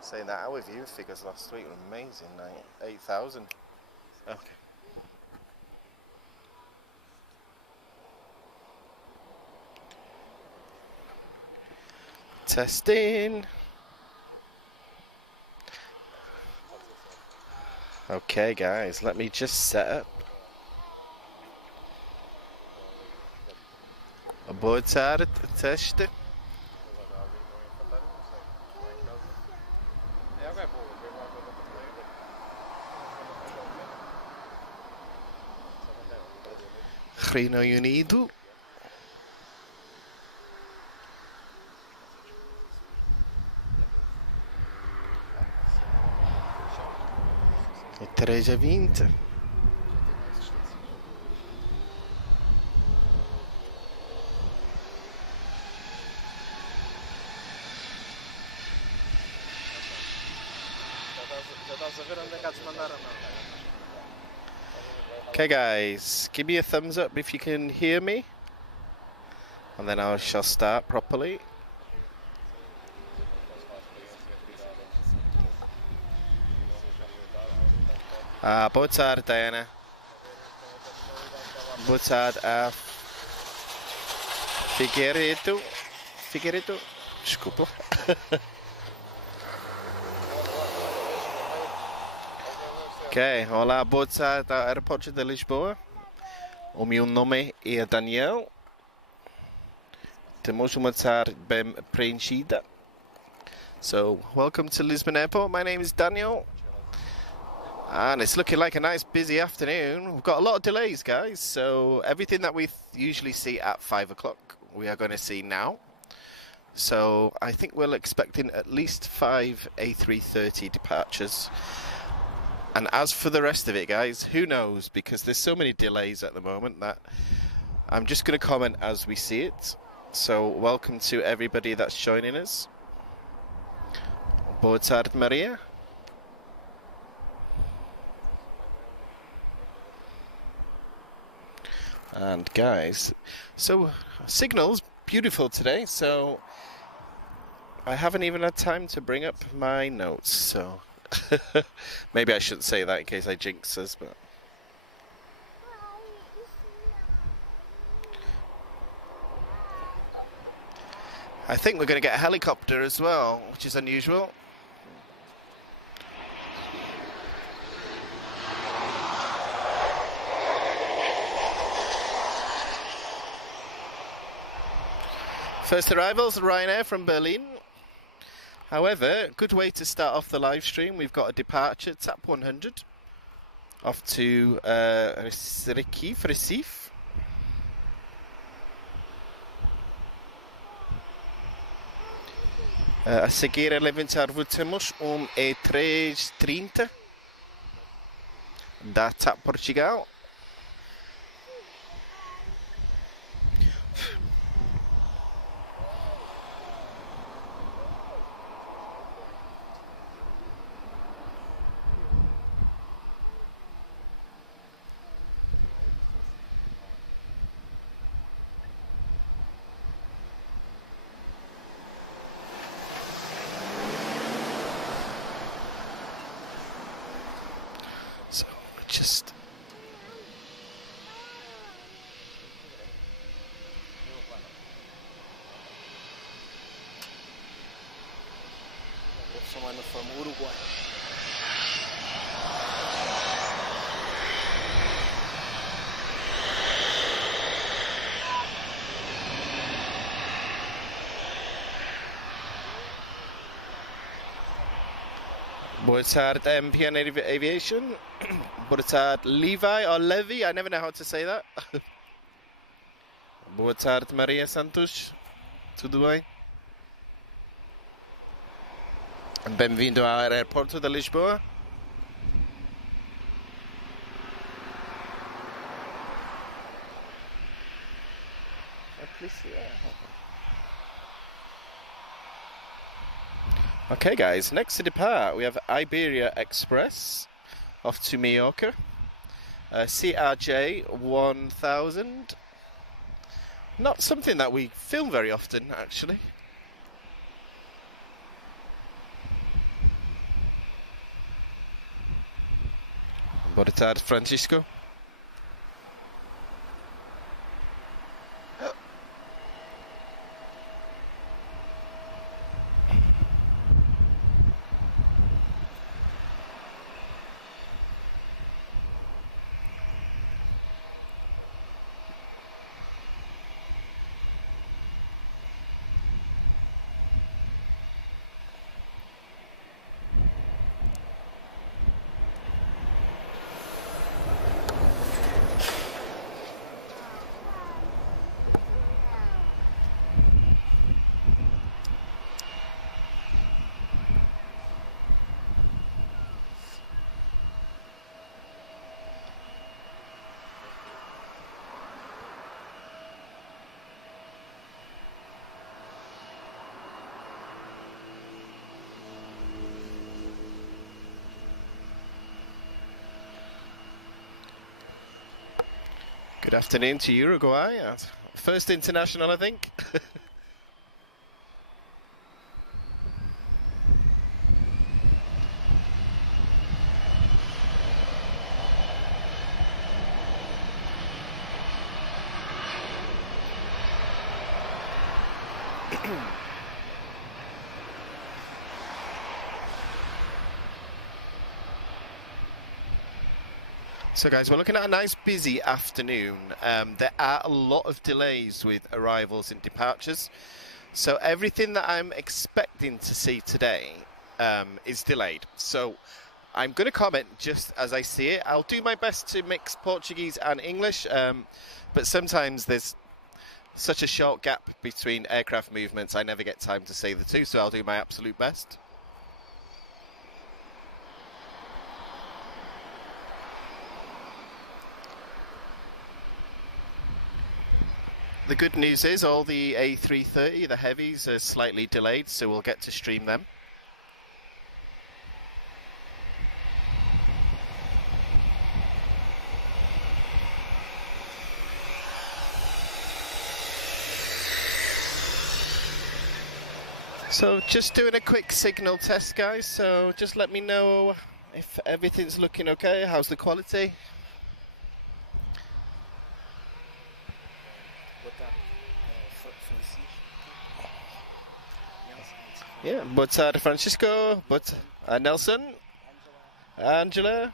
Saying that our view figures last week were amazing, like 8,000. Okay. Testing. Okay guys, let me just set up. Boa tarde, teste. Reino Unido. E 3h20. Okay guys, give me a thumbs up if you can hear me, and then I shall start properly. Boa tarde, Diana. Boa tarde, Figueiredo. Desculpa. Ok, olá, boa tarde ao Aeroporto de Lisboa. O meu nome é Daniel. Temos uma tarde bem preenchida. So, welcome to Lisbon Airport. My name is Daniel. And it's looking like a nice busy afternoon. We've got a lot of delays, guys. So, everything that we usually see at 5 o'clock, we are going to see now. So, I think we're expecting at least 5 A330 departures. And as for the rest of it, guys, who knows? Because there's so many delays at the moment that I'm just going to comment as we see it. So, welcome to everybody that's joining us. Boa tarde, Maria. And guys, so signal's beautiful today, so I haven't even had time to bring up my notes, so maybe I shouldn't say that in case I jinx us, but I think we're going to get a helicopter as well, which is unusual. First arrivals, Ryanair from Berlin. However, good way to start off the live stream. We've got a departure, TAP 100, off to Recife. A seguir a levantar temos E330 da TAP Portugal. So, just someone from Uruguay. Boa tarde, MPN Aviation. Boa tarde, Levi or Levy, I never know how to say that. Boa tarde, Maria Santos. Tudo bem? Bem-vindo ao Aeroporto de Lisboa. Okay guys, next to depart we have Iberia Express off to Mallorca, CRJ 1000, not something that we film very often actually. Boa tarde, Francisco. Good afternoon to Uruguay. First international, I think. So guys, we're looking at a nice busy afternoon. There are a lot of delays with arrivals and departures. So everything that I'm expecting to see today is delayed. So I'm going to comment just as I see it. I'll do my best to mix Portuguese and English, but sometimes there's such a short gap between aircraft movements, I never get time to say the two, so I'll do my absolute best. The good news is all the A330, the heavies, are slightly delayed, so we'll get to stream them. So just doing a quick signal test, guys, so just let me know if everything's looking okay. How's the quality? Yeah, boa tarde, Francisco. Nelson. Angela.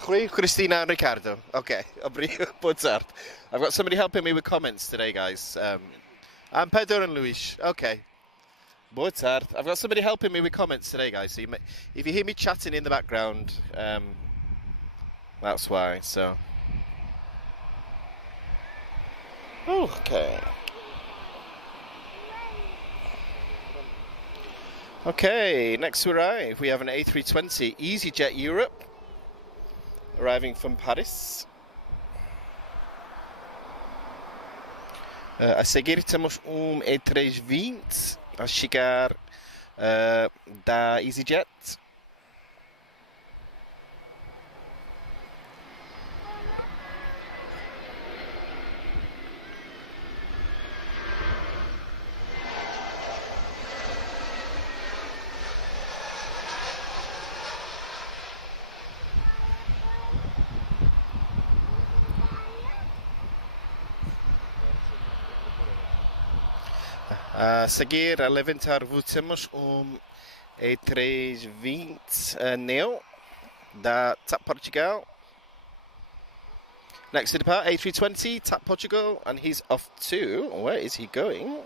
Christina and Ricardo. Okay, boa tarde. I've got somebody helping me with comments today, guys. I'm Pedro and Luis. Okay. Boa tarde. I've got somebody helping me with comments today, guys. So if you hear me chatting in the background, that's why. So. Okay. Okay, next to arrive, we have an A320 EasyJet Europe, arriving from Paris. A seguir temos E320 a chegar da EasyJet. A seguir, a levantar, temos E320 Neo da TAP Portugal. Next to depart, A320 TAP Portugal, and he's off to, where is he going?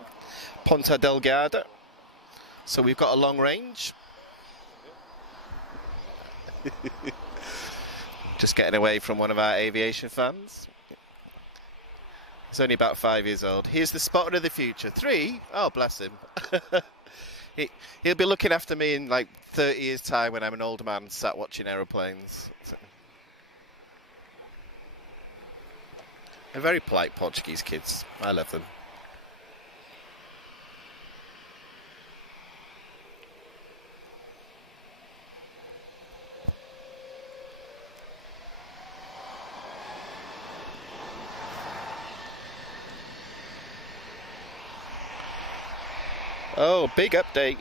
Ponta Delgada. So we've got a long range. Just getting away from one of our aviation fans. He's only about 5 years old. Here's the spotter of the future. 3? Oh, bless him. He'll be looking after me in like 30 years' time when I'm an old man sat watching aeroplanes. So. They're very polite Portuguese kids. I love them. Oh, big update.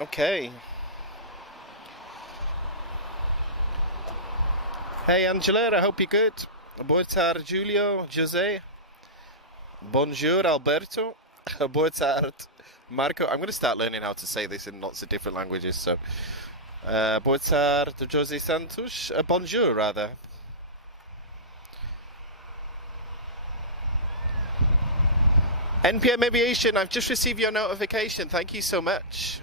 Okay. Hey Angela, I hope you're good. Boa tarde, Julio, Jose. Bonjour, Alberto. Boa tarde, Marco. I'm going to start learning how to say this in lots of different languages. So, boa tarde, Jose Santos. Bonjour, rather. NPM Aviation, I've just received your notification. Thank you so much.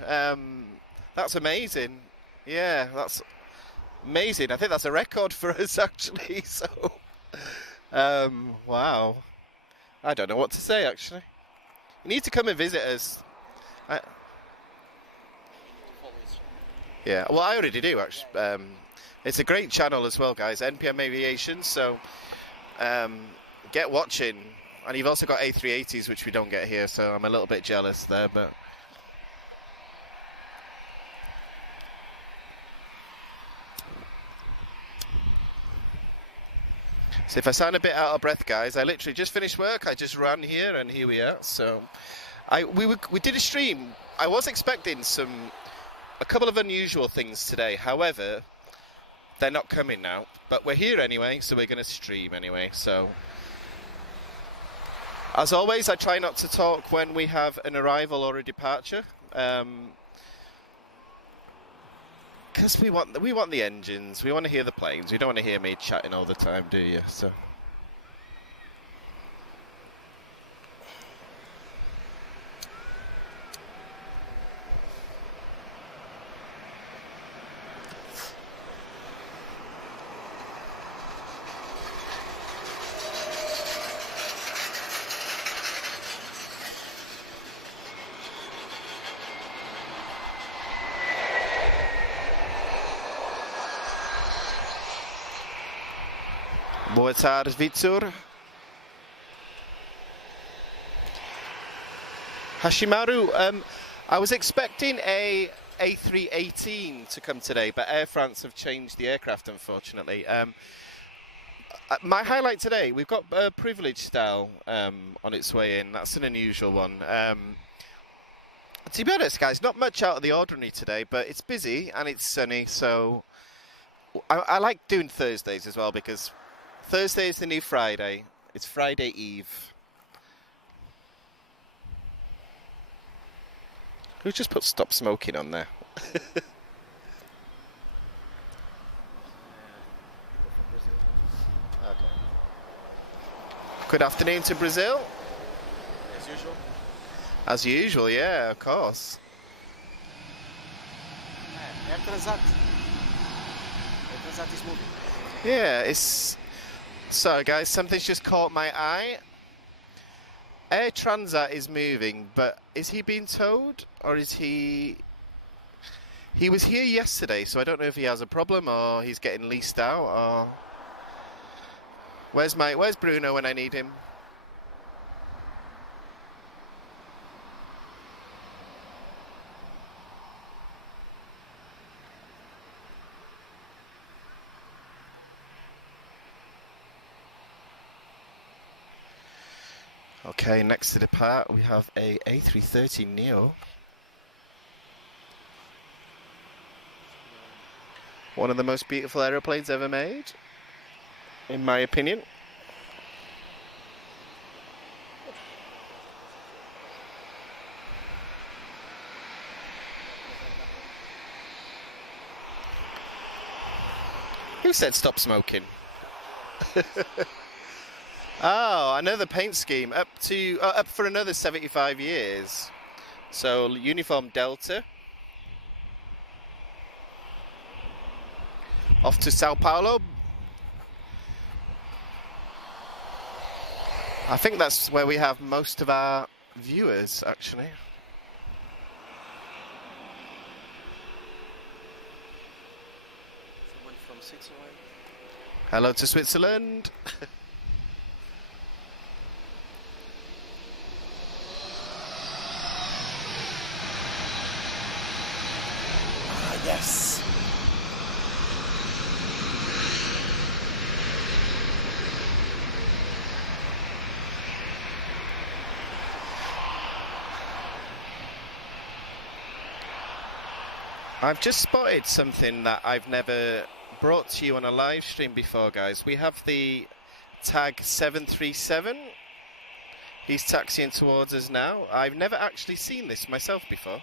That's amazing. Yeah, that's amazing. I think that's a record for us, actually. So, wow. I don't know what to say, actually. You need to come and visit us. Yeah, well, I already do, actually. It's a great channel as well, guys. NPM Aviation, so get watching. And you've also got A380s, which we don't get here, so I'm a little bit jealous there, but... So if I sound a bit out of breath, guys, I literally just finished work. I just ran here, and here we are. So we did a stream. I was expecting a couple of unusual things today. However, they're not coming now. But we're here anyway, so we're going to stream anyway. So as always, I try not to talk when we have an arrival or a departure. Because we want the engines, we want to hear the planes. We don't want to hear me chatting all the time, do you? So. Boa tarde, Vitor. Hashimaru, I was expecting a A318 to come today, but Air France have changed the aircraft, unfortunately. My highlight today, we've got a privilege style on its way in. That's an unusual one. To be honest, guys, not much out of the ordinary today, but it's busy and it's sunny, so I like doing Thursdays as well, because Thursday is the new Friday. It's Friday Eve. Who just put stop smoking on there? Okay. Good afternoon to Brazil. As usual. As usual, yeah, of course. Retransmit is moving. Yeah, it's... Sorry guys, something's just caught my eye. Air Transat is moving, but is he being towed, or is he... He was here yesterday, so I don't know if he has a problem, or he's getting leased out, or... Where's Bruno when I need him? Okay, next to depart we have a A330 Neo. One of the most beautiful aeroplanes ever made, in my opinion. Who said stop smoking? Oh, another paint scheme up for another 75 years. So uniform Delta. Off to Sao Paulo. I think that's where we have most of our viewers, actually. Someone from Switzerland. Hello to Switzerland. Yes. I've just spotted something that I've never brought to you on a live stream before, guys. We have the tag 737. He's taxiing towards us now. I've never actually seen this myself before.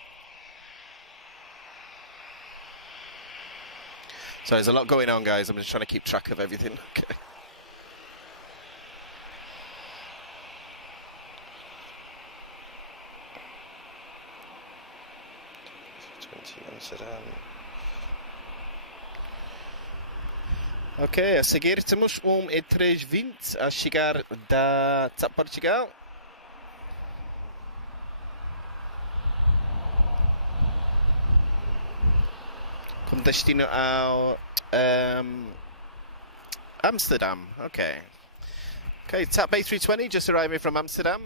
So there's a lot going on, guys. I'm just trying to keep track of everything. Okay. Ok, a seguir temos E320 a chegar da TAP Portugal. Com destino ao Amsterdam. Okay. Okay, TAP A320 just arriving from Amsterdam.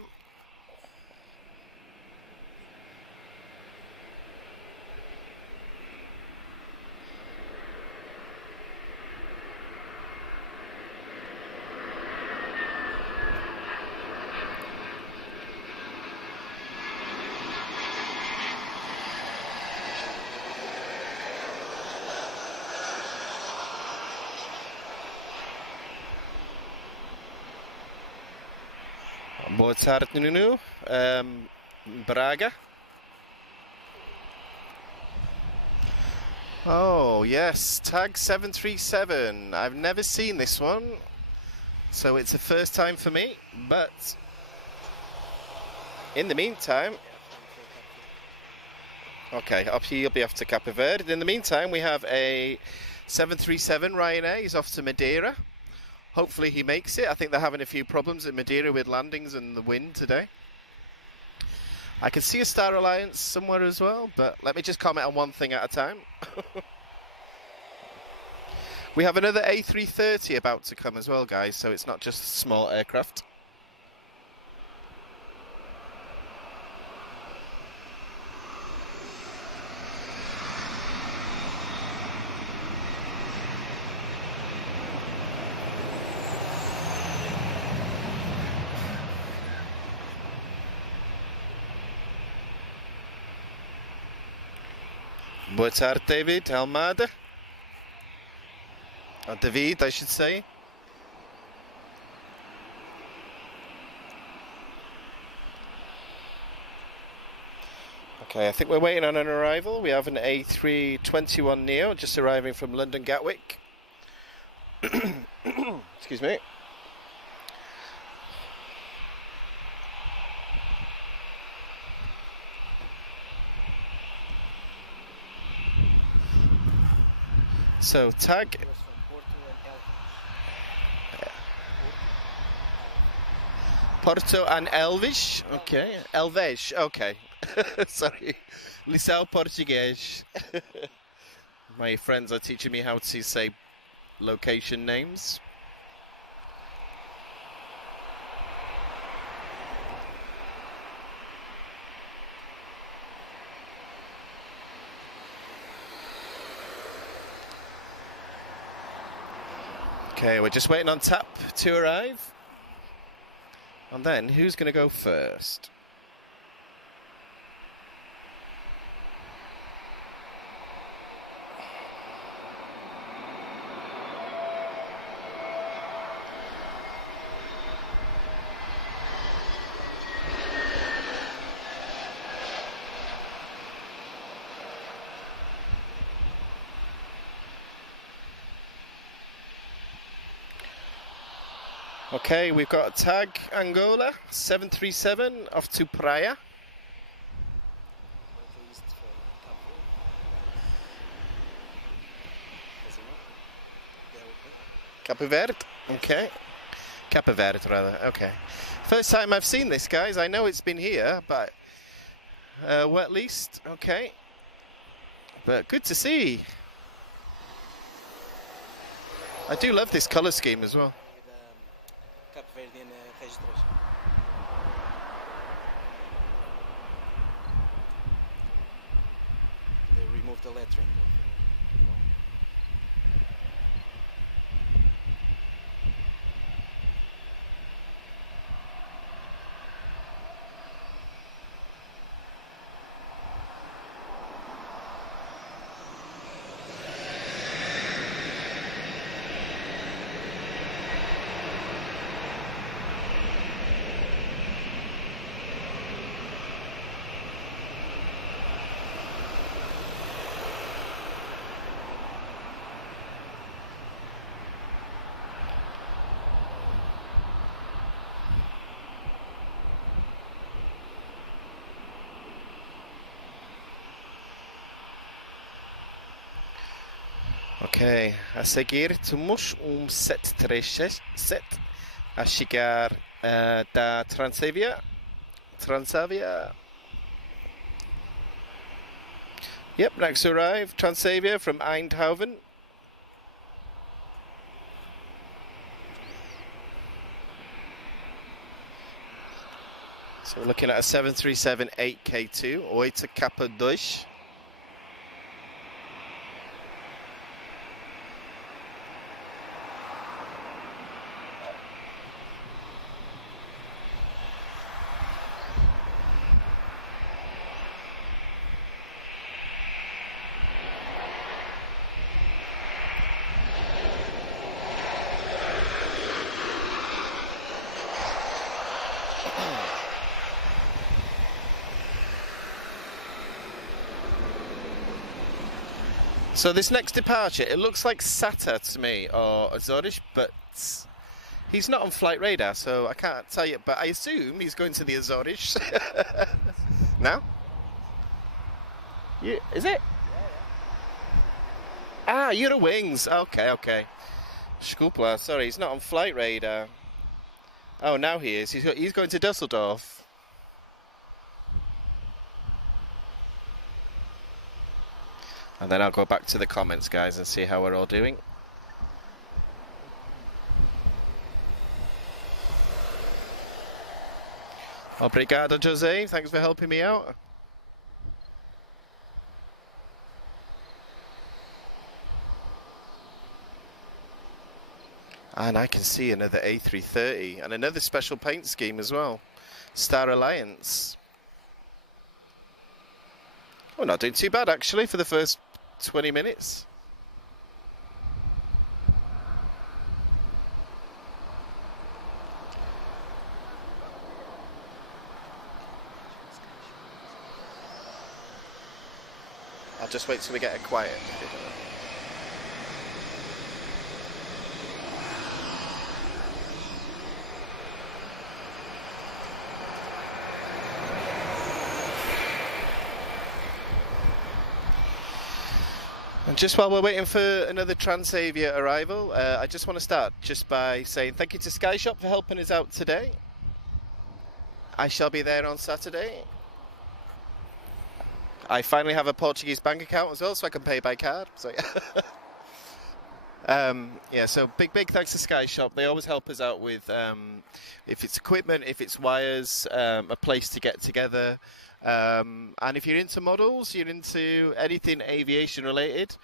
Boa tarde, Nuno. Braga. Oh, yes, tag 737. I've never seen this one, so it's the first time for me, but in the meantime... Okay, he'll be off to Cape Verde. In the meantime, we have a 737 Ryanair. He's off to Madeira. Hopefully he makes it. I think they're having a few problems at Madeira with landings and the wind today. I can see a Star Alliance somewhere as well, but let me just comment on one thing at a time. We have another A330 about to come as well, guys, so it's not just a small aircraft. Boa tarde, David Almada. Or David, I should say. Okay, I think we're waiting on an arrival. We have an A321neo just arriving from London Gatwick. Excuse me. So tag Porto and Elvis. Okay, Elvez. Okay. Sorry, Liceu Português. My friends are teaching me how to say location names. Okay, we're just waiting on TAP to arrive. And then, who's going to go first? Okay, we've got a tag Angola 737 off to Praia. Cape Verde, okay. Cape Verde, rather, okay. First time I've seen this, guys. I know it's been here, but well, at least, okay. But good to see. I do love this colour scheme as well. Cape Verde in Regras. They removed the lettering. Ok, a seguir temos 737 a chegar da Transavia. Yep, next to arrive, Transavia from Eindhoven. So we're looking at a 737-8K2, 8 capa 2. So this next departure, it looks like SATA to me, or Azores, but he's not on flight radar, so I can't tell you, but I assume he's going to the Azores. Now? Is it? Ah, Euro wings. Okay. Scoopla, sorry, he's not on flight radar. Oh, now he is. He's going to Dusseldorf. And then I'll go back to the comments, guys, and see how we're all doing. Obrigado, Jose. Thanks for helping me out. And I can see another A330 and another special paint scheme as well. Star Alliance. We're not doing too bad, actually, for the first 20 minutes. I'll just wait till we get it quiet. And just while we're waiting for another Transavia arrival, I just want to start just by saying thank you to SkyShop for helping us out today. I shall be there on Saturday. I finally have a Portuguese bank account as well, so I can pay by card. So yeah, so big thanks to SkyShop. They always help us out with if it's equipment, if it's wires, a place to get together. And if you're into models, you're into anything aviation related,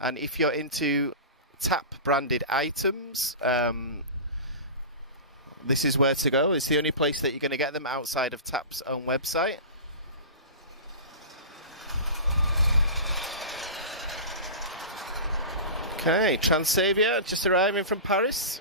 and if you're into TAP branded items, this is where to go. It's the only place that you're going to get them outside of TAP's own website. Okay, Transavia just arriving from Paris.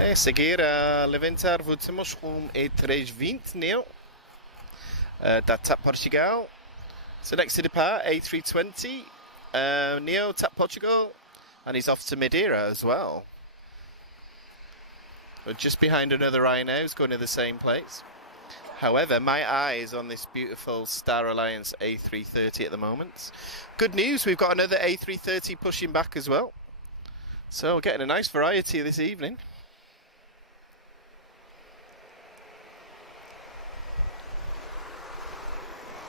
A seguir a levantar temos A320 neo da TAP Portugal. So next to depart A320 neo TAP Portugal, and he's off to Madeira as well. We're just behind another Ryanair who's going to the same place. However, my eye is on this beautiful Star Alliance A330 at the moment. Good news, we've got another A330 pushing back as well. So we're getting a nice variety this evening.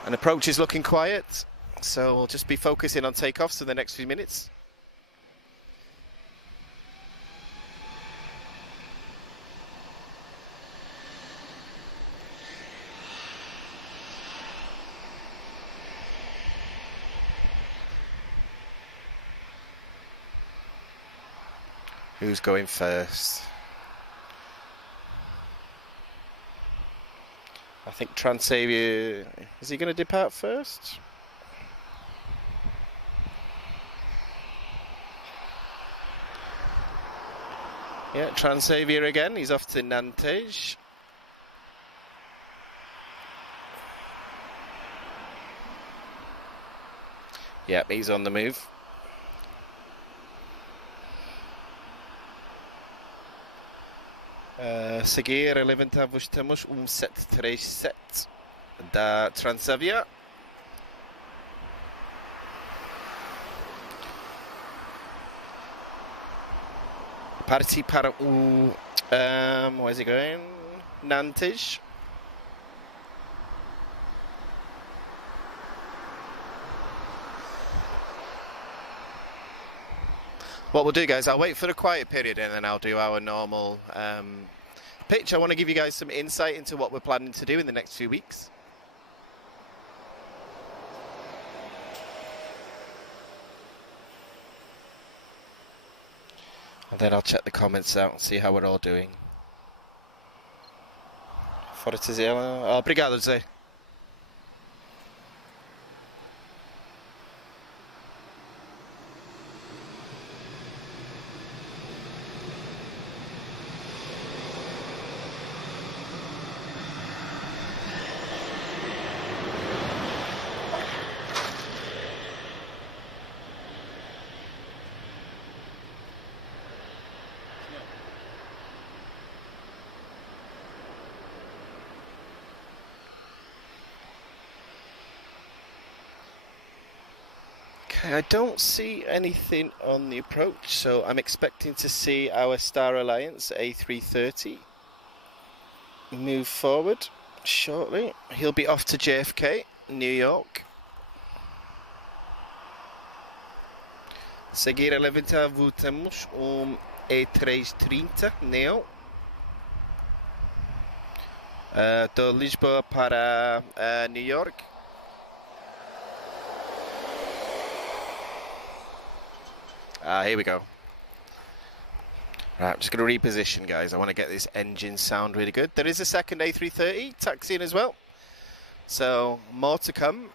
And approach is looking quiet, so we'll just be focusing on takeoffs for the next few minutes. Who's going first? I think Transavia, is he going to depart first? Yeah, Transavia again, he's off to Nantes. Yep, he's on the move. Seguir, levantamos, temos 737 da Transavia. Parti para o... where's he going? Nantes. What we'll do, guys, I'll wait for the quiet period and then I'll do our normal pitch. I want to give you guys some insight into what we're planning to do in the next few weeks. And then I'll check the comments out and see how we're all doing. Forte Zela. Obrigado, José. Okay, I don't see anything on the approach, so I'm expecting to see our Star Alliance A330 move forward shortly. He'll be off to JFK, New York. Seguir a levantar, voltamos E330 Neo. De Lisboa para New York. Here we go. Right, I'm just going to reposition, guys. I want to get this engine sound really good. There is a second A330 taxiing as well, so more to come.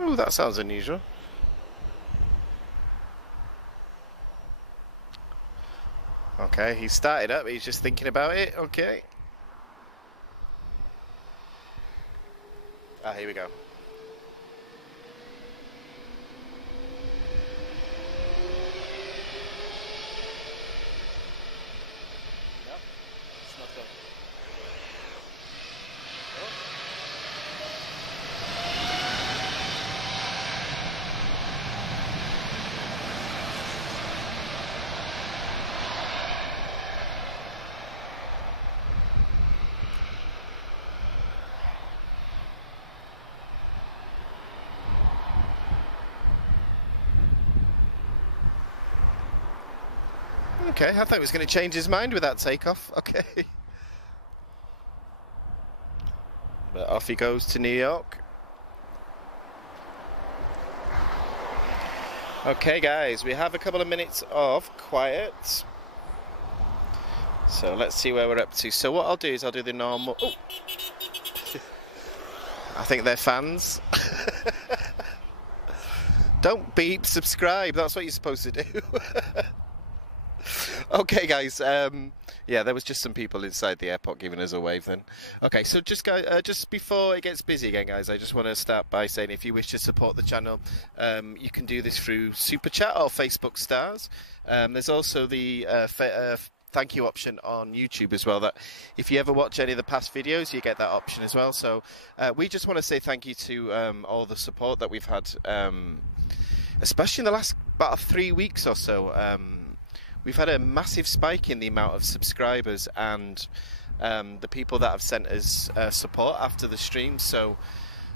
Ooh, that sounds unusual. Okay, he started up, he's just thinking about it, okay. Here we go. No, it's not going. Okay, I thought he was going to change his mind with that takeoff. Okay. But off he goes to New York. Okay, guys, we have a couple of minutes of quiet. So let's see where we're up to. So what I'll do is I'll do the normal... Oh. I think they're fans. Don't beep, subscribe. That's what you're supposed to do. Okay, guys. Yeah, there was just some people inside the airport giving us a wave. Then, okay. So just guys, just before it gets busy again, guys, I just want to start by saying if you wish to support the channel, you can do this through Super Chat or Facebook Stars. There's also the thank you option on YouTube as well. That if you ever watch any of the past videos, you get that option as well. So we just want to say thank you to all the support that we've had, especially in the last about 3 weeks or so. We've had a massive spike in the amount of subscribers and the people that have sent us support after the stream. So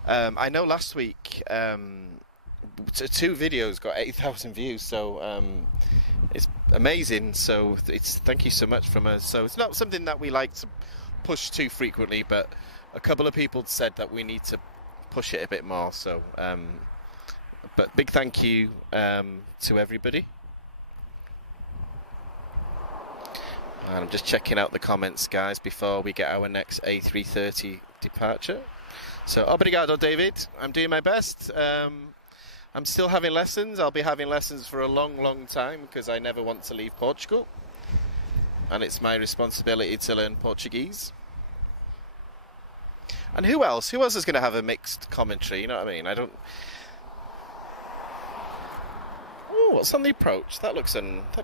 I know last week 2 videos got 8,000 views. So it's amazing. So it's thank you so much from us. So it's not something that we like to push too frequently, but a couple of people said that we need to push it a bit more. So but big thank you to everybody. And I'm just checking out the comments, guys, before we get our next A330 departure. So, obrigado, David. I'm doing my best. I'm still having lessons. I'll be having lessons for a long, long time because I never want to leave Portugal. And it's my responsibility to learn Portuguese. And who else? Who else is going to have a mixed commentary? You know what I mean? I don't... Oh, what's on the approach? That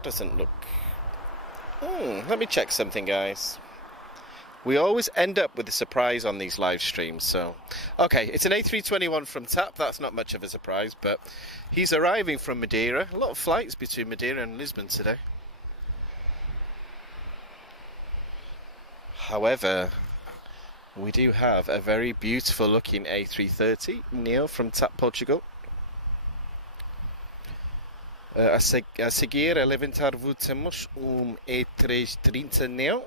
doesn't look... let me check something, guys. We always end up with a surprise on these live streams. So, okay, it's an A321 from TAP. That's not much of a surprise, but he's arriving from Madeira. A lot of flights between Madeira and Lisbon today. However, we do have a very beautiful looking A330 Neo from TAP Portugal. A seguir, a levantar voo temos E330 Neo.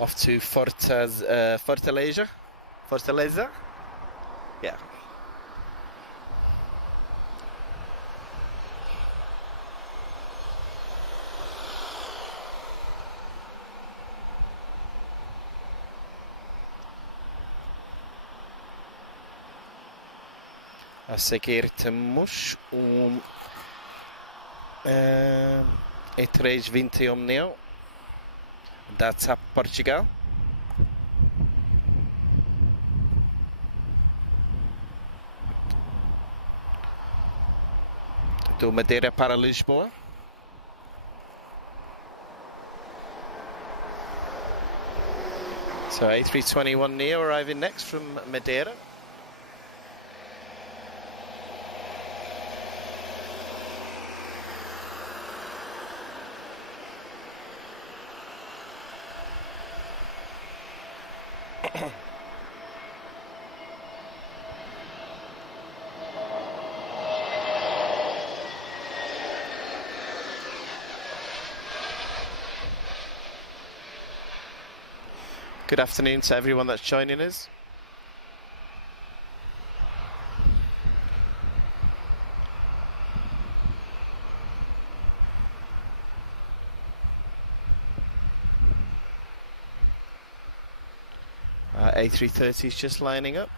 Off to Fortaleza? Yeah. A seguir temos E321 Neo da TAP Portugal. Do Madeira para Lisboa. So A321 Neo arriving next from Madeira. Good afternoon to everyone that's joining us. A330 is just lining up.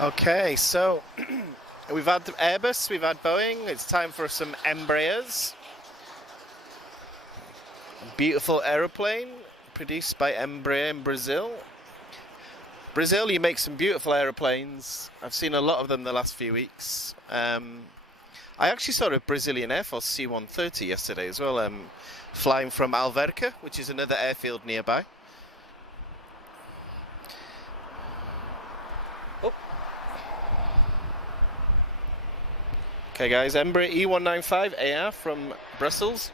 Okay, so we've had Airbus, we've had Boeing, it's time for some Embraers. A beautiful aeroplane produced by Embraer in Brazil. Brazil, you make some beautiful aeroplanes. I've seen a lot of them the last few weeks. I actually saw a Brazilian Air Force C-130 yesterday as well, flying from Alverca, which is another airfield nearby. Oh. Okay guys, Embraer E195 AR from Brussels.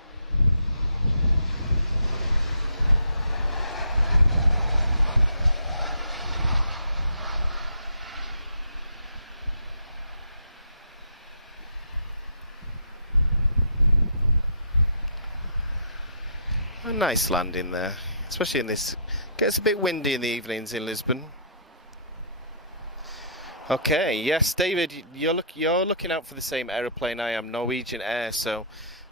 A nice landing there, especially in this. Gets a bit windy in the evenings in Lisbon. Okay, yes, David, you're looking out for the same aeroplane I am, Norwegian Air. So,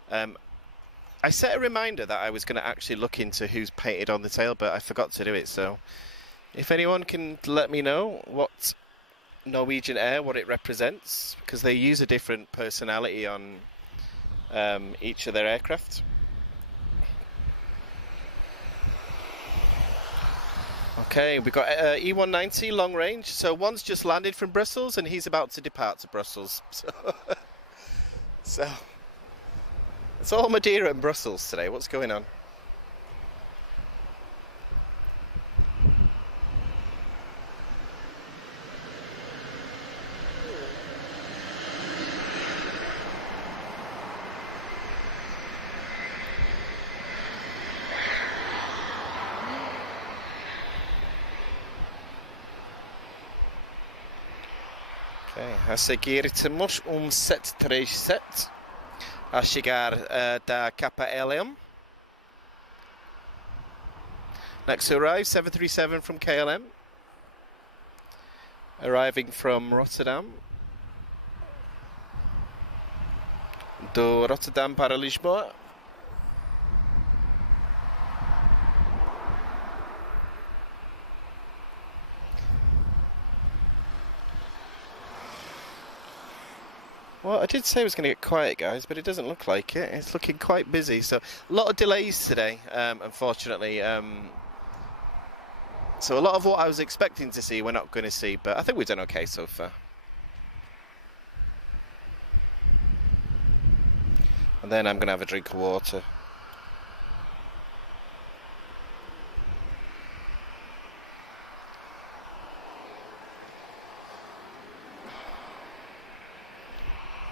I set a reminder that I was going to actually look into who's painted on the tail, but I forgot to do it. So, if anyone can let me know what Norwegian Air, what it represents, because they use a different personality on each of their aircraft. Okay, we've got E190 long range. So one's just landed from Brussels and he's about to depart to Brussels. So it's all Madeira and Brussels today. What's going on? Okay, a seguir temos 737 a chegar da KLM. Next to arrive, 737 from KLM, arriving from Rotterdam. Do Rotterdam para Lisboa. Well, I did say it was going to get quiet, guys, but it doesn't look like it. It's looking quite busy, so a lot of delays today, unfortunately. So a lot of what I was expecting to see, we're not going to see, but I think we've done okay so far. And then I'm going to have a drink of water.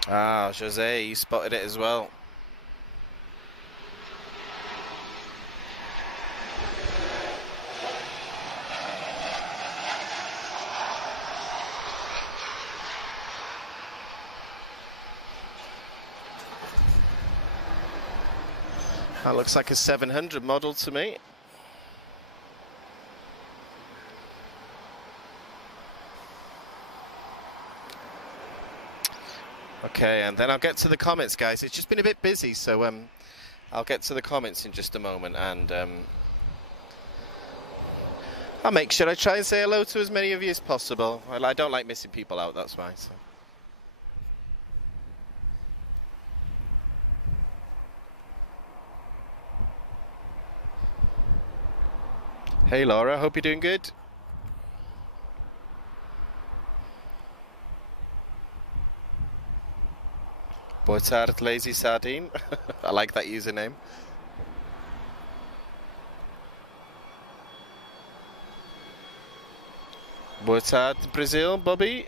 Ah, Jose, you spotted it as well. That looks like a 700 model to me. Okay, and then I'll get to the comments, guys. It's just been a bit busy, so I'll get to the comments in just a moment, and I'll make sure I try and say hello to as many of you as possible. Well, I don't like missing people out, that's why. So. Hey Laura, hope you're doing good. Boa tarde, Lazy Sardine. I like that username. Boa tarde, Brazil, Bobby.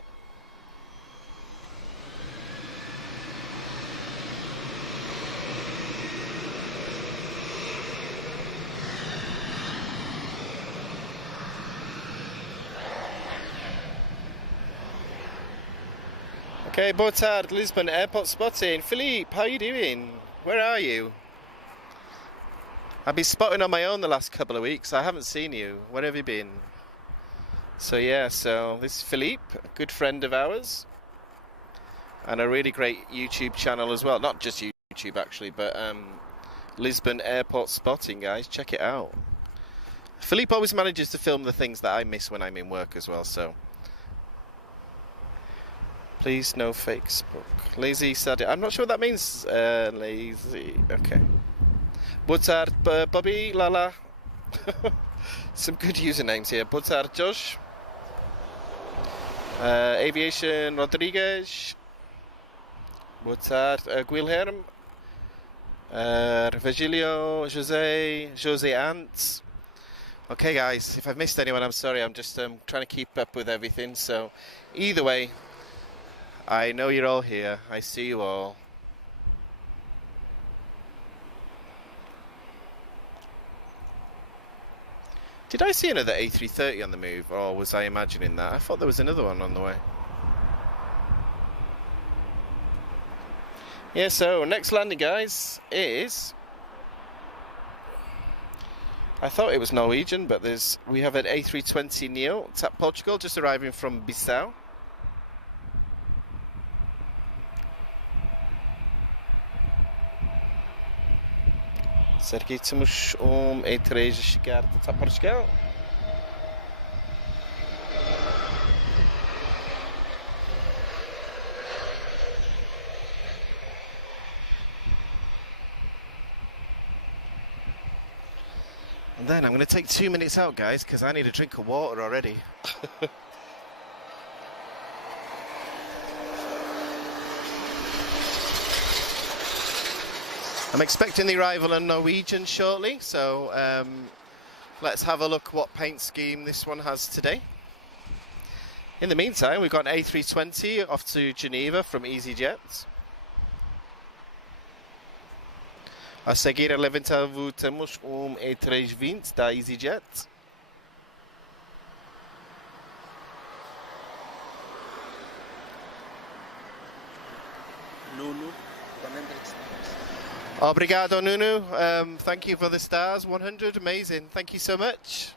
Okay, boa tarde, Lisbon, airport spotting. Philippe, how are you doing? Where are you? I've been spotting on my own the last couple of weeks. I haven't seen you. Where have you been? So yeah, so this is Philippe, a good friend of ours. And a really great YouTube channel as well. Not just YouTube actually, but Lisbon airport spotting, guys. Check it out. Philippe always manages to film the things that I miss when I'm in work as well, so... Please no Facebook. Lazy Saturday. I'm not sure what that means. Lazy. Okay. Butzard, Bobby, Lala. Some good usernames here. Butzard, Josh. Aviation, Rodriguez. Butzard, Guilherme. Virgilio, Jose Ants. Okay, guys, if I've missed anyone, I'm sorry. I'm just trying to keep up with everything. So, either way, I know you're all here. I see you all. Did I see another A330 on the move, or was I imagining that? I thought there was another one on the way. Yeah, so next landing, guys, is... I thought it was Norwegian, but we have an A320 Neo. It's at Portugal, just arriving from Bissau. Cerquíssimos E3 a chegar a Portugal. And then I'm going to take 2 minutes out, guys, because I need a drink of water already. I'm expecting the arrival of Norwegian shortly, so let's have a look what paint scheme this one has today. In the meantime, we've got an A320 off to Geneva from EasyJet. A seguir a levantar temos E320 da EasyJet. Nuno, Obrigado, Nuno. Thank you for the stars. 100, amazing. Thank you so much.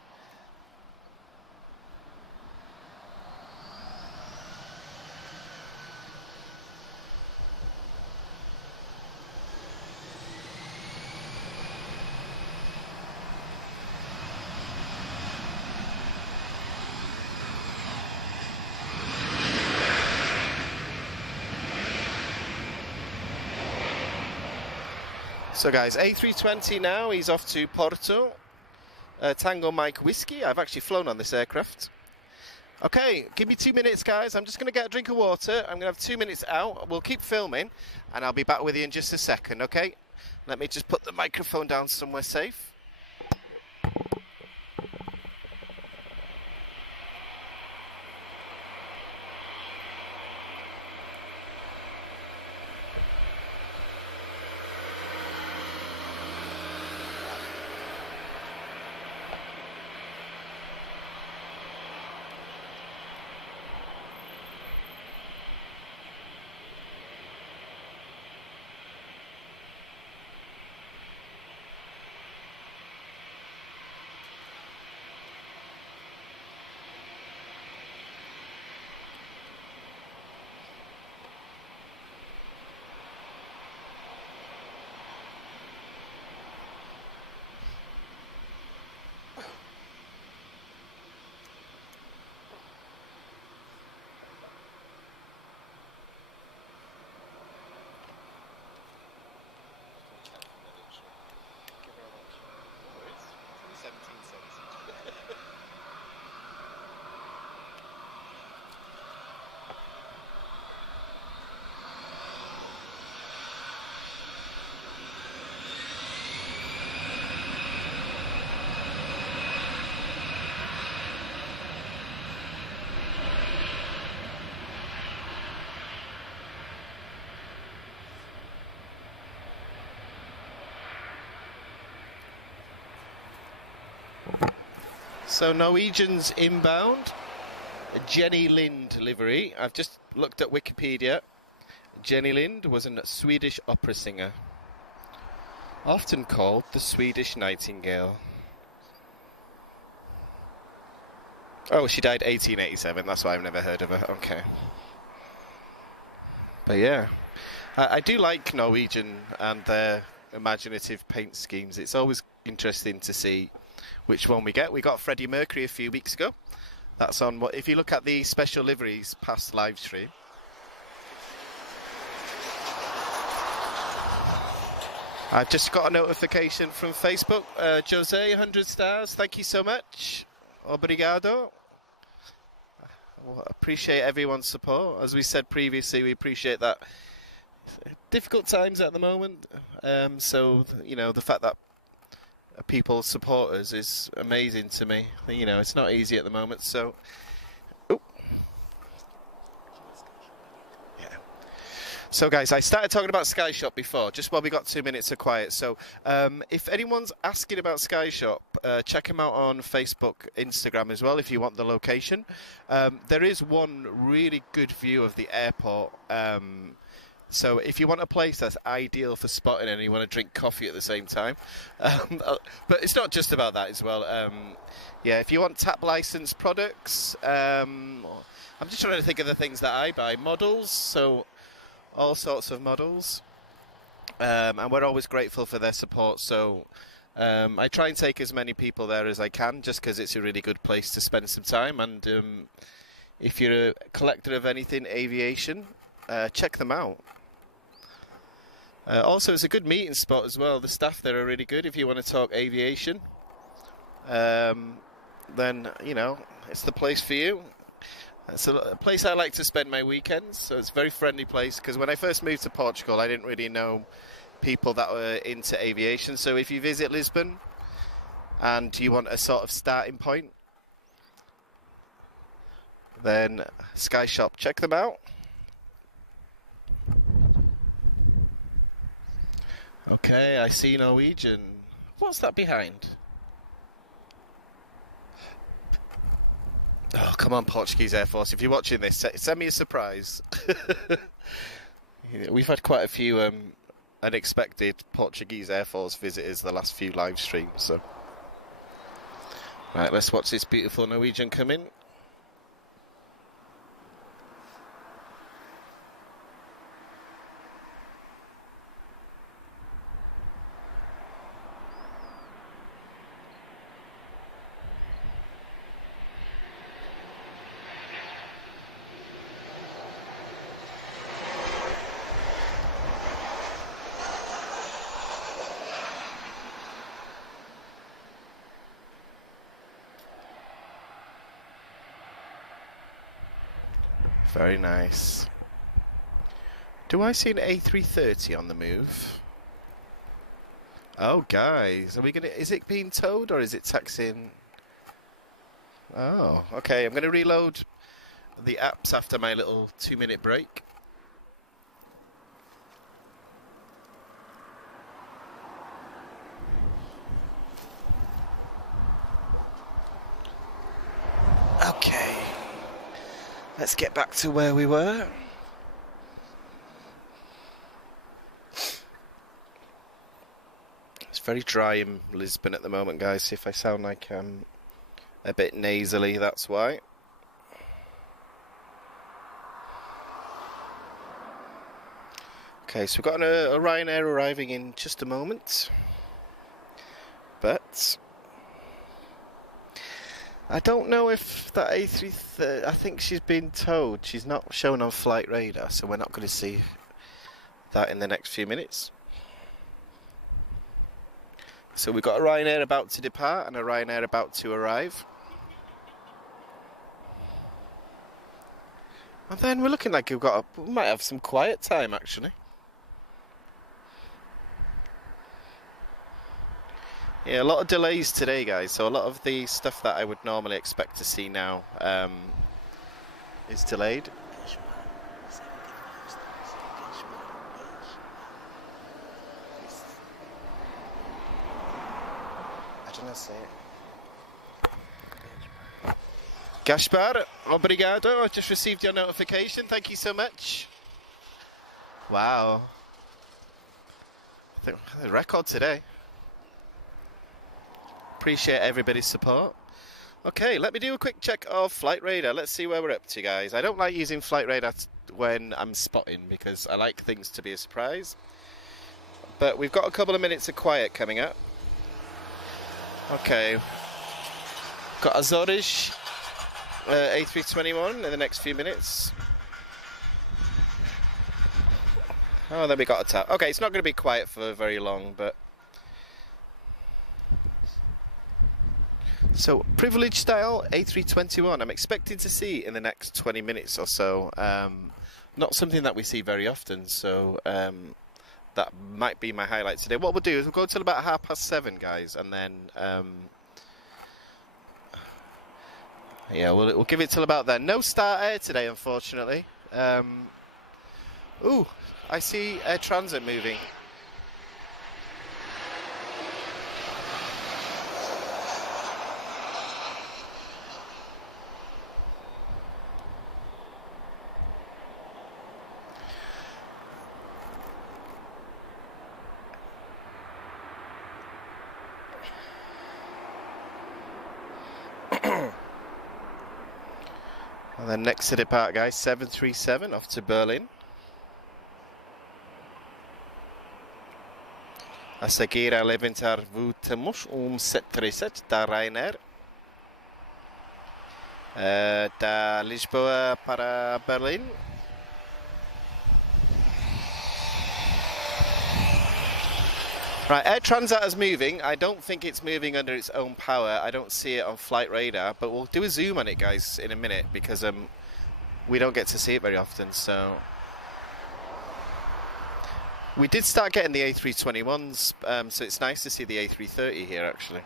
So guys, A320 now, he's off to Porto. Tango Mike Whiskey. I've actually flown on this aircraft. Okay, give me 2 minutes, guys. I'm just going to get a drink of water. I'm going to have 2 minutes out. We'll keep filming, and I'll be back with you in just a second, okay? Let me just put the microphone down somewhere safe. So Norwegian's inbound, Jenny Lind livery. I've just looked at Wikipedia. Jenny Lind was a Swedish opera singer, often called the Swedish Nightingale. Oh, she died 1887, that's why I've never heard of her, okay. But yeah, I do like Norwegian and their imaginative paint schemes. It's always interesting to see which one we get. We got Freddie Mercury a few weeks ago. That's on what, if you look at the special liveries past live stream, I've just got a notification from Facebook. Jose, 100 stars. Thank you so much. Obrigado. Well, appreciate everyone's support. As we said previously, we appreciate that. Difficult times at the moment. So, you know, the fact that people support us is amazing to me. You know, it's not easy at the moment. So, So guys, I started talking about SkyShop before, just while we got 2 minutes of quiet. So if anyone's asking about SkyShop, check them out on Facebook, Instagram as well, if you want the location. There is one really good view of the airport. So if you want a place that's ideal for spotting and you want to drink coffee at the same time. But it's not just about that as well. Yeah, if you want tap license products, I'm just trying to think of the things that I buy. Models, so all sorts of models, and we're always grateful for their support. So I try and take as many people there as I can, just because it's a really good place to spend some time. And if you're a collector of anything aviation, check them out. Also, it's a good meeting spot as well. The staff there are really good. If you want to talk aviation, then you know it's the place for you. It's a place I like to spend my weekends, so it's a very friendly place, because when I first moved to Portugal I didn't really know people that were into aviation. So if you visit Lisbon and you want a sort of starting point, then SkyShop, check them out. Okay, I see Norwegian. What's that behind? Oh, come on, Portuguese Air Force. If you're watching this, send me a surprise. We've had quite a few unexpected Portuguese Air Force visitors the last few live streams. So, right, let's watch this beautiful Norwegian come in. Very nice. Do I see an A330 on the move? Oh, guys, are we gonna? Is it being towed or is it taxiing? Oh, okay. I'm gonna reload the apps after my little 2-minute break. Okay. Let's get back to where we were. It's very dry in Lisbon at the moment, guys. If I sound like I'm a bit nasally, that's why. Okay, so we've got a Ryanair arriving in just a moment. But I don't know if that A330, I think she's been towed. She's not shown on flight radar, so we're not going to see that in the next few minutes. So we've got a Ryanair about to depart and a Ryanair about to arrive. And then we're looking like we might have some quiet time, actually. Yeah, a lot of delays today, guys, so a lot of the stuff that I would normally expect to see now is delayed. I don't know say it. Gaspar, obrigado. I just received your notification. Thank you so much. Wow. I think a record today. Appreciate everybody's support. Okay, let me do a quick check of flight radar. Let's see where we're up to, guys. I don't like using flight radar when I'm spotting because I like things to be a surprise. But we've got a couple of minutes of quiet coming up. Okay. Got Azores A321 in the next few minutes. Oh, then we got a tap. Okay, it's not going to be quiet for very long, but... So, privilege style A321, I'm expecting to see in the next 20 minutes or so. Not something that we see very often, so that might be my highlight today. What we'll do is we'll go till about 7:30, guys, and then... yeah, we'll give it till about then. No start air today, unfortunately. Ooh, I see Air Transit moving. And then next to depart, guys, 737 off to Berlin. A seguir a levantar temos 737 da Ryanair. Da Lisboa para Berlin. Right, Air Transat is moving. I don't think it's moving under its own power. I don't see it on flight radar, but we'll do a zoom on it, guys, in a minute, because we don't get to see it very often, so... We did start getting the A321s, so it's nice to see the A330 here, actually.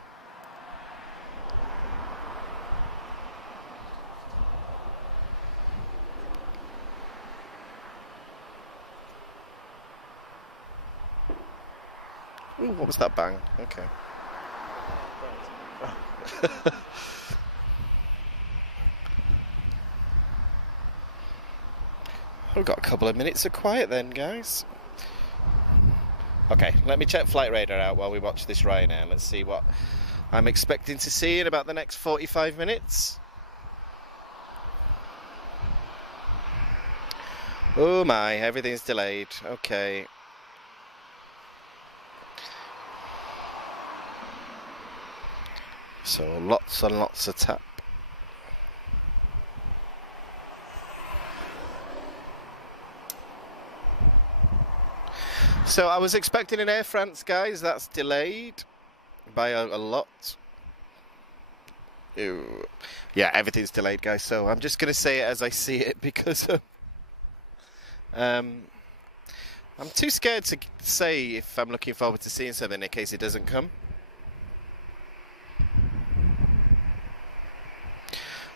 Ooh, what was that bang? Okay. We've got a couple of minutes of quiet then, guys. Okay, let me check flight radar out while we watch this Ryanair. Let's see what I'm expecting to see in about the next 45 minutes. Oh my, everything's delayed. Okay. So lots and lots of tap. So I was expecting an Air France, guys. That's delayed by a lot. Ew. Yeah, everything's delayed, guys. So I'm just going to say it as I see it because I'm too scared to say if I'm looking forward to seeing something in case it doesn't come.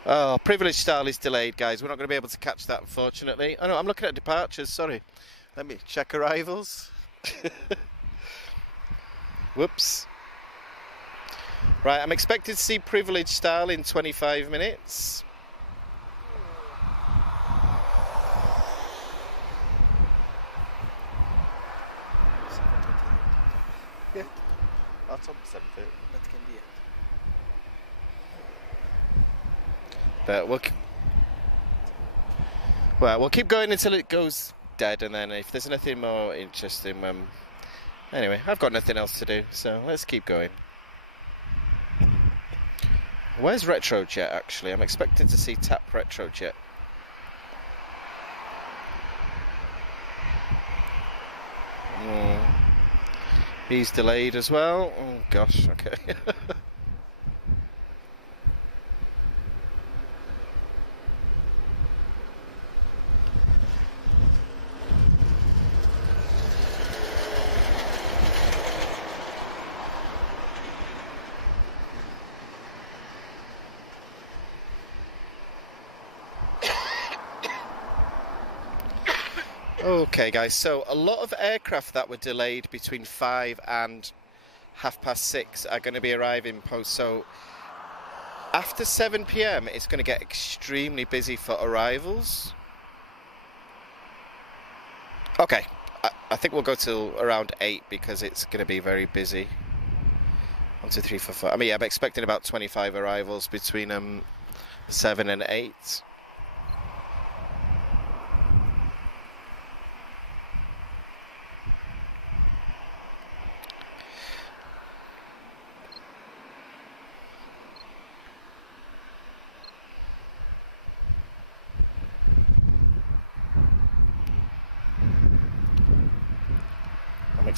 Oh, privilege style is delayed, guys. We're not going to be able to catch that, unfortunately. Oh no, I'm looking at departures, sorry. Let me check arrivals. Whoops. Right, I'm expected to see privilege style in 25 minutes. Yeah, that's on 7:30. That can be it. But we'll keep going until it goes dead, and then if there's nothing more interesting, anyway, I've got nothing else to do, so let's keep going. Where's Retrojet, actually? I'm expecting to see TAP Retrojet. He's delayed as well. Oh gosh, okay. Okay guys, so a lot of aircraft that were delayed between 5 and 6:30 are going to be arriving post, so after 7 PM it's going to get extremely busy for arrivals. Okay, I think we'll go till around 8 because it's going to be very busy. 1, 2, 3, 4, 5. I mean, yeah, I'm expecting about 25 arrivals between 7 and 8.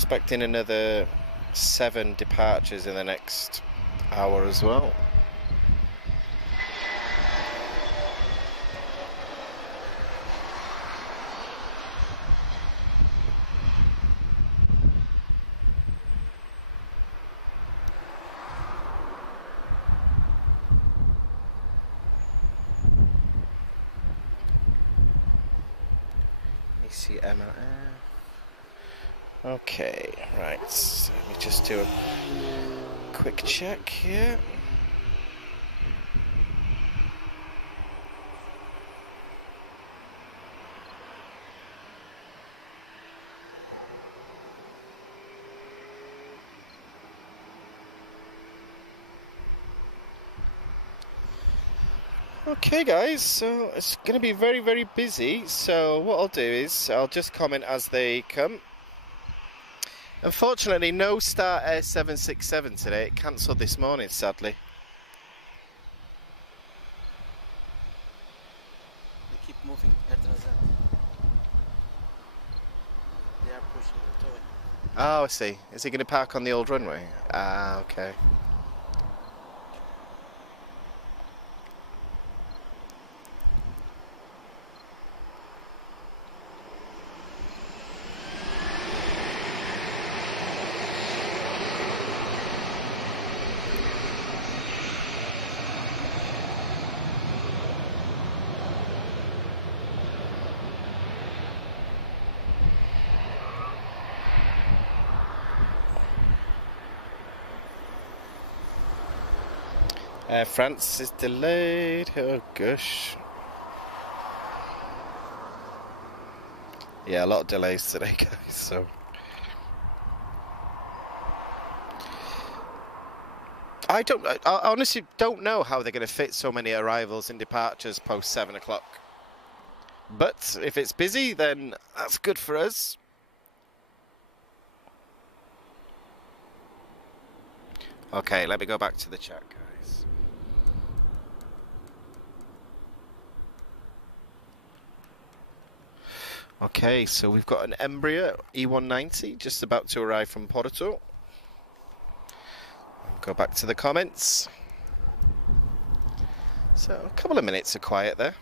expecting another 7 departures in the next hour as well. Okay, right, so let me just do a quick check here. Okay guys, so it's going to be very, very busy, so what I'll do is I'll just comment as they come. Unfortunately, no Star Air 767 today. It cancelled this morning, sadly. They keep moving retransmit. They are pushing the toy. Oh, I see. Is he going to park on the old runway? Ah, okay. France is delayed. Oh gosh. Yeah, a lot of delays today, guys. So I honestly don't know how they're going to fit so many arrivals and departures post 7 o'clock. But if it's busy, then that's good for us. Okay, let me go back to the chat, guys. Okay, so we've got an Embraer E190 just about to arrive from Porto. Go back to the comments. So a couple of minutes of quiet there.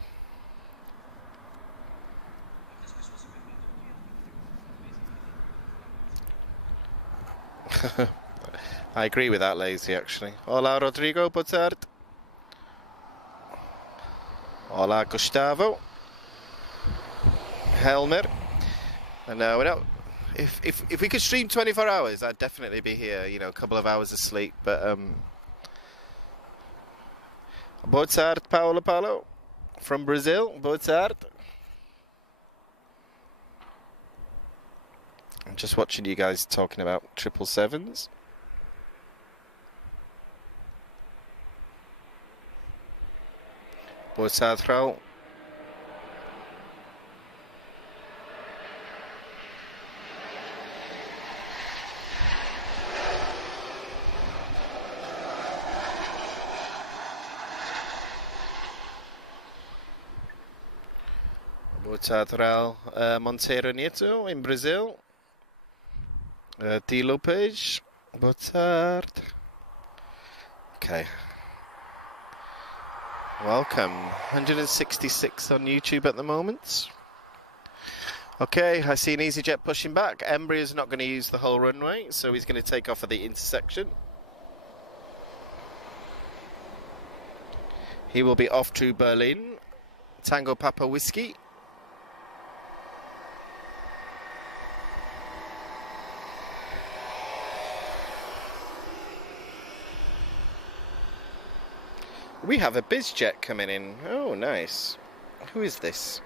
I agree with that, Lazy, actually. Hola, Rodrigo, boa tarde. Hola, Gustavo. Helmer. And we're not... If we could stream 24 hours, I'd definitely be here, you know, a couple of hours of sleep, but... Boa tarde, Paulo. From Brazil, boa tarde. I'm just watching you guys talking about 777s. Boa tarde, Raul. Boa tarde, Raul. Monteiro Neto, in Brazil. D. Lopez. Boa tarde. Okay. Welcome. 166 on YouTube at the moment. Okay, I see an EasyJet pushing back. Embraer's not going to use the whole runway, so he's going to take off at the intersection. He will be off to Berlin. Tango Papa Whiskey. We have a BizJet coming in. Oh, nice. Who is this?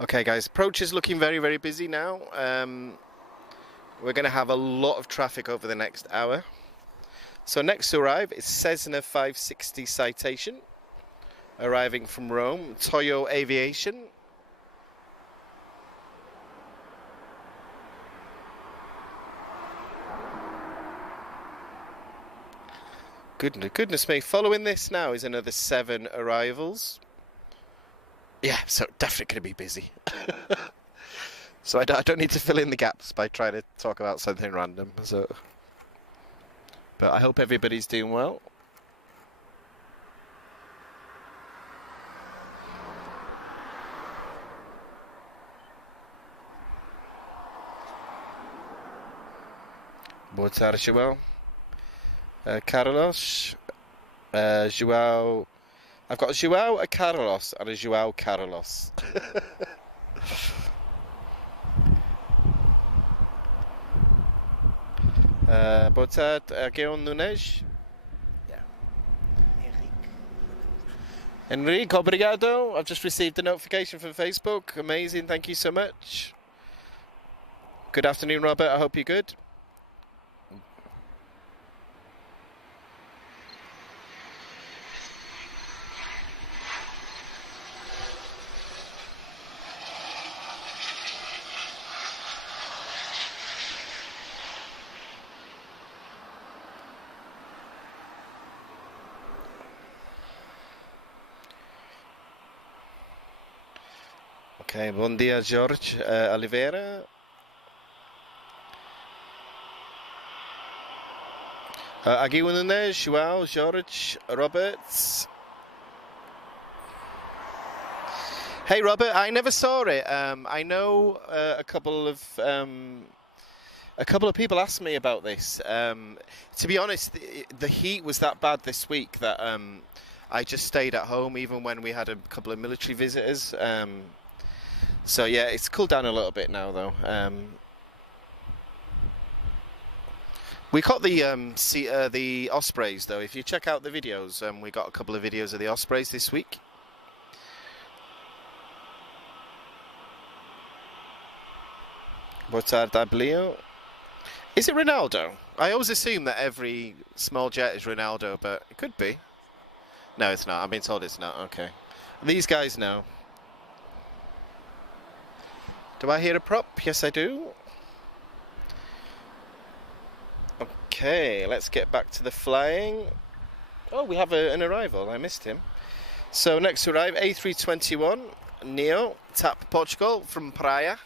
Okay, guys, approach is looking very, very busy now. We're going to have a lot of traffic over the next hour. So next to arrive is Cessna 560 Citation, arriving from Rome. Toyo Aviation. goodness me. Following this now is another 7 arrivals. Yeah, so definitely going to be busy. So I don't need to fill in the gaps by trying to talk about something random. So, but I hope everybody's doing well. Boa tarde, João. Carlos. João. I've got a João, a Carlos, and a João Carlos. Boa tarde, Guilherme Nunes. Yeah. Henrique, obrigado. I've just received a notification from Facebook. Amazing, thank you so much. Good afternoon, Robert. I hope you're good. Ok, bom dia, Jorge Oliveira. Aguirre Nunes, João, Jorge, Roberts. Hey, Robert, I never saw it. I know a couple of people asked me about this. To be honest, the heat was that bad this week that I just stayed at home, even when we had a couple of military visitors. So yeah, it's cooled down a little bit now, though. We caught the ospreys, though. If you check out the videos, we got a couple of videos of the ospreys this week. Boa tarde, Ablio. Is it Ronaldo? I always assume that every small jet is Ronaldo, but it could be. No, it's not. I've been told it's not. Okay. These guys know. Do I hear a prop? Yes, I do. Okay, let's get back to the flying. Oh, we have an arrival. I missed him. So next to arrive, A321 Neo, TAP Portugal from Praia.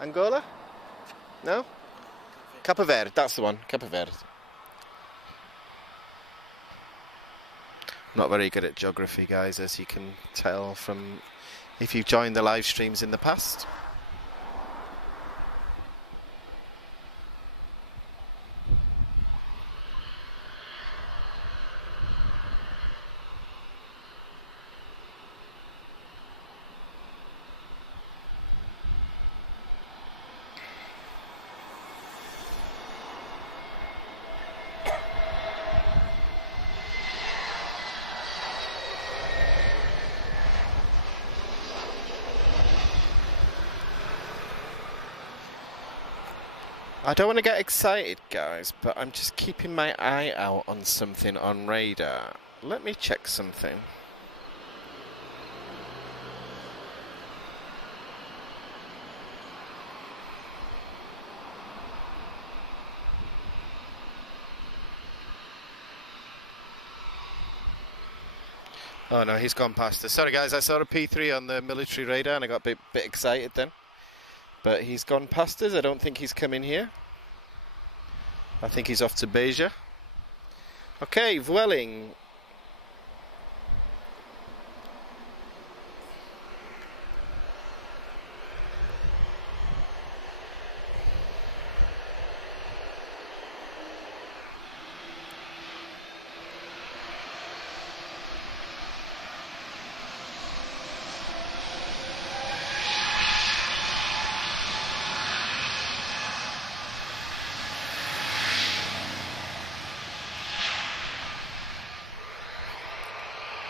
Angola? No? Cabo Verde, that's the one. Cabo Verde. Not very good at geography, guys, as you can tell from if you've joined the live streams in the past. I don't want to get excited, guys, but I'm just keeping my eye out on something on radar. Let me check something. Oh no, he's gone past us. Sorry guys, I saw a P3 on the military radar and I got a bit excited then. But he's gone past us. I don't think he's coming here. I think he's off to Beja. Okay, Vueling.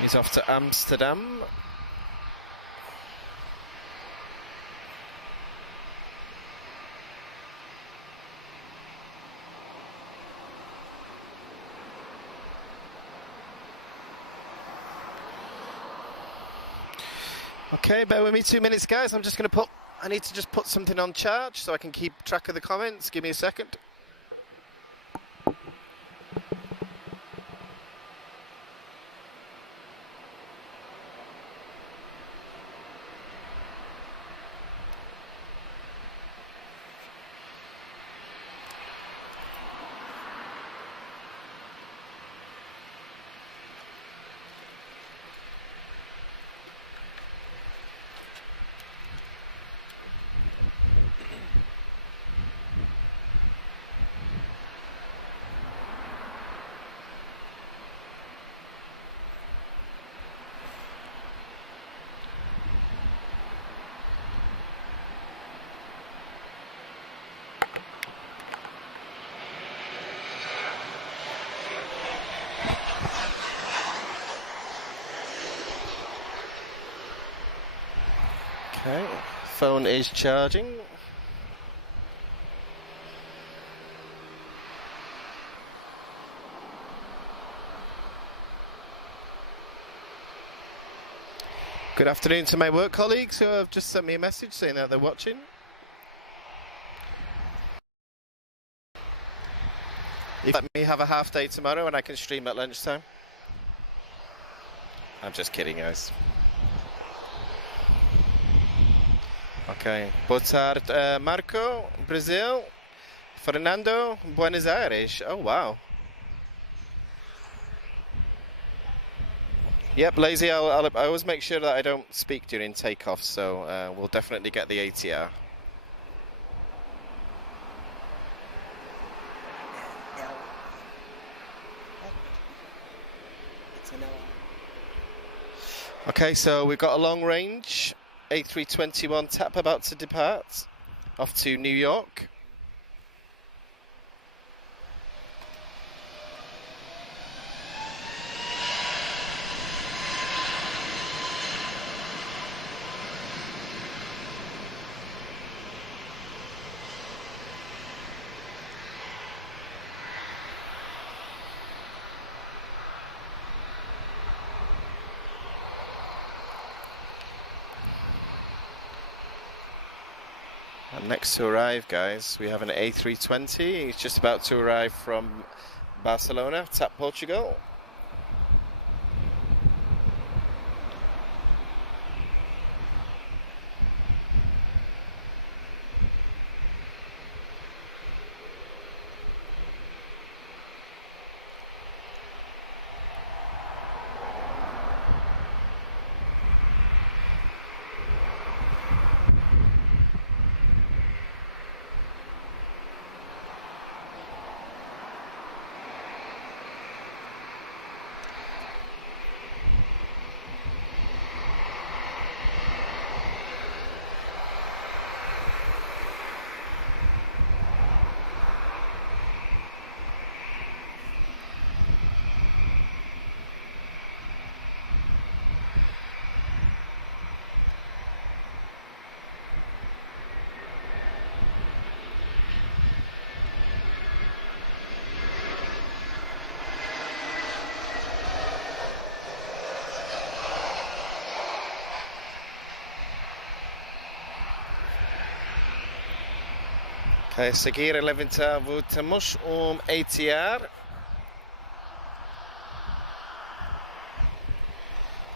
He's off to Amsterdam. Okay, bear with me 2 minutes, guys. I'm just going to I need to just put something on charge so I can keep track of the comments. Give me a second. phone is charging. Good afternoon to my work colleagues who have just sent me a message saying that they're watching. Let me have a half day tomorrow and I can stream at lunchtime. I'm just kidding, guys. Okay. Boa tarde, Marco, Brazil. Fernando, Buenos Aires. Oh, wow. Yep, Lazy, I always make sure that I don't speak during takeoff, so we'll definitely get the ATR. Okay, so we've got a long range A321 TAP about to depart off to New York. And next to arrive, guys, we have an A320. He's just about to arrive from Barcelona, TAP Portugal. A seguir a levantar voltamos ATR. A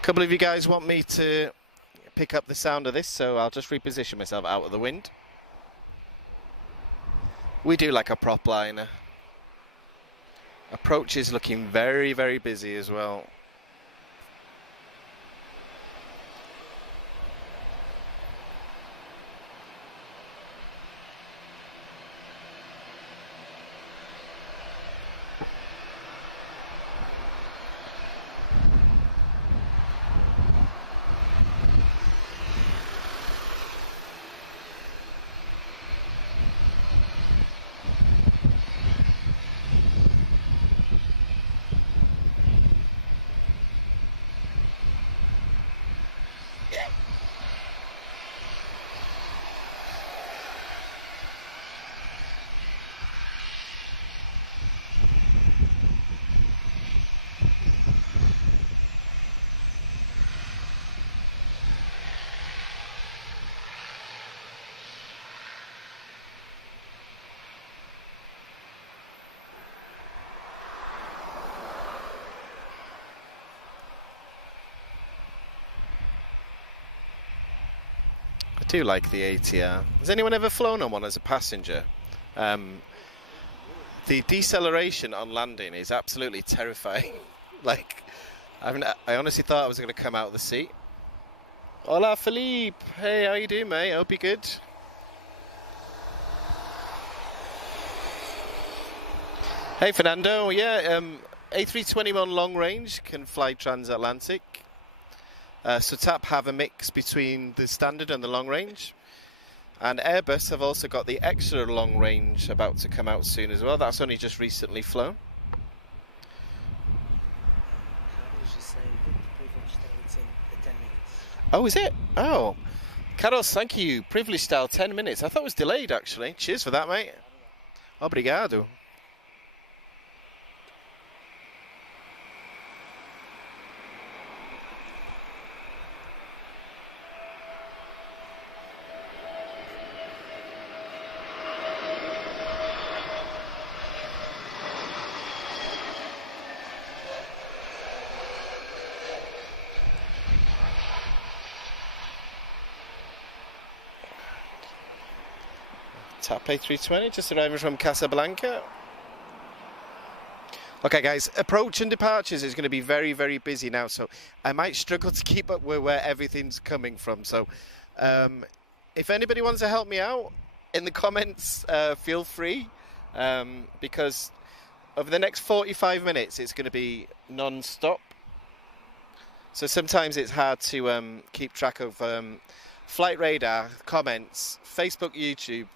couple of you guys want me to pick up the sound of this, so I'll just reposition myself out of the wind. We do like a prop liner. Approach is looking very, very busy as well. I do like the ATR. Has anyone ever flown on one as a passenger? The deceleration on landing is absolutely terrifying. Like, I honestly thought I was going to come out of the seat. Hola, Philippe. Hey, how you doing, mate? Hope you're good. Hey, Fernando. Yeah, A321 long range can fly transatlantic. So TAP have a mix between the standard and the long range. And Airbus have also got the extra long range about to come out soon as well. That's only just recently flown. How did you say that the previous day it's in 10 minutes? Oh, is it? Oh. Carlos, thank you. Privilege style, 10 minutes. I thought it was delayed, actually. Cheers for that, mate. Obrigado. TAP A320, just arriving from Casablanca. Okay guys, approach and departures is going to be very, very busy now, so I might struggle to keep up with where everything's coming from. So if anybody wants to help me out in the comments, feel free, because over the next 45 minutes it's going to be non-stop. So sometimes it's hard to keep track of flight radar, comments, Facebook, YouTube,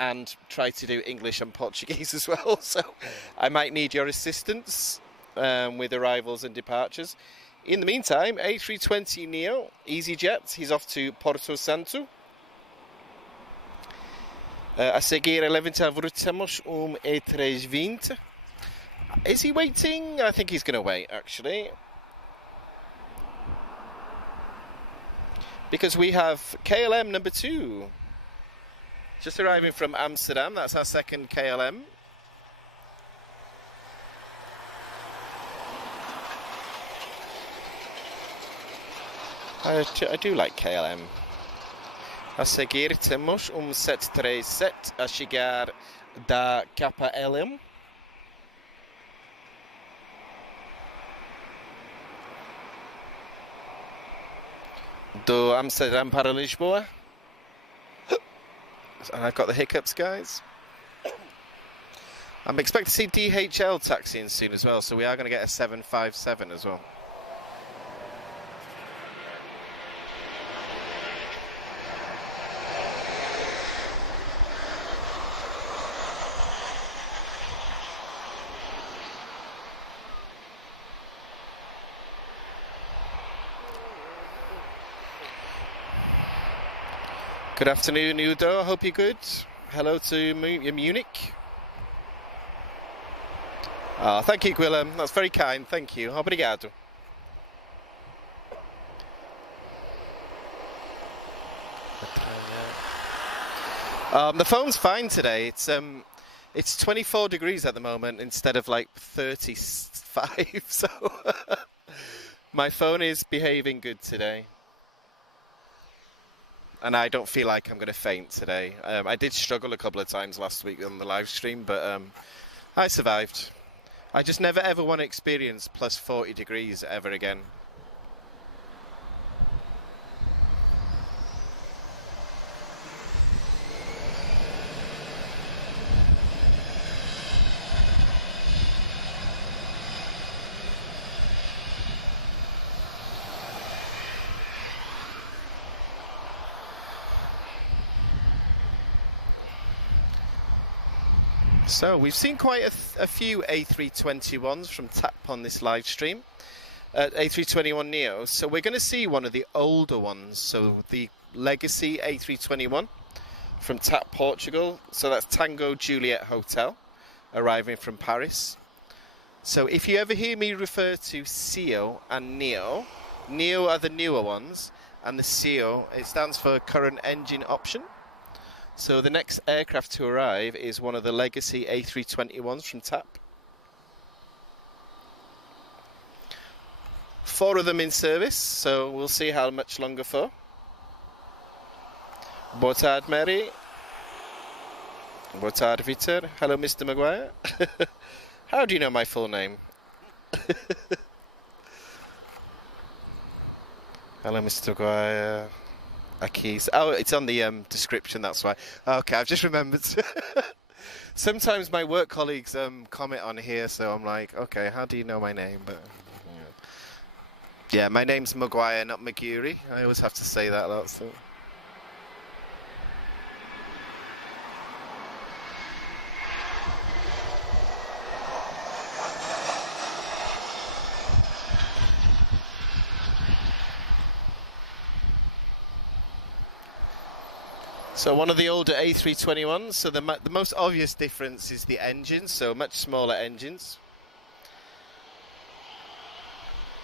and try to do English and Portuguese as well, so I might need your assistance with arrivals and departures. In the meantime, A320neo, EasyJet, he's off to Porto Santo. A seguir, levantar temos E320. Is he waiting? I think he's going to wait, actually. Because we have KLM number 2. Just arriving from Amsterdam, that's our second KLM. I do like KLM. A seguir temos 737 a chegar da KLM. Do Amsterdam para Lisboa. And I've got the hiccups, guys. I'm expecting to see DHL taxiing soon as well, so we are going to get a 757 as well. Good afternoon, Udo. I hope you're good. Hello to Munich. Oh, thank you, Gwilym. That's very kind. Thank you. Obrigado. The phone's fine today. It's 24 degrees at the moment instead of like 35. So my phone is behaving good today. And I don't feel like I'm going to faint today. I did struggle a couple of times last week on the live stream, but I survived. I just never ever want to experience plus 40 degrees ever again. So we've seen quite a few A321s from TAP on this live stream, A321neo. So we're going to see one of the older ones, so the legacy A321 from TAP Portugal. So that's Tango Juliet Hotel, arriving from Paris. So if you ever hear me refer to CEO and Neo, Neo are the newer ones, and the CEO, it stands for current engine option. So the next aircraft to arrive is one of the legacy A321s from TAP. 4 of them in service, so we'll see how much longer for. Boa tarde, Mary. Boa tarde, Victor. Hello, Mr. Maguire. How do you know my full name? Hello, Mr. Maguire. Oh, it's on the description, that's why. Okay, I've just remembered. Sometimes my work colleagues comment on here, so I'm like, okay, how do you know my name? But yeah, my name's Maguire, not Maguire. I always have to say that a lot. So. So one of the older A321s, so the most obvious difference is the engines, so much smaller engines.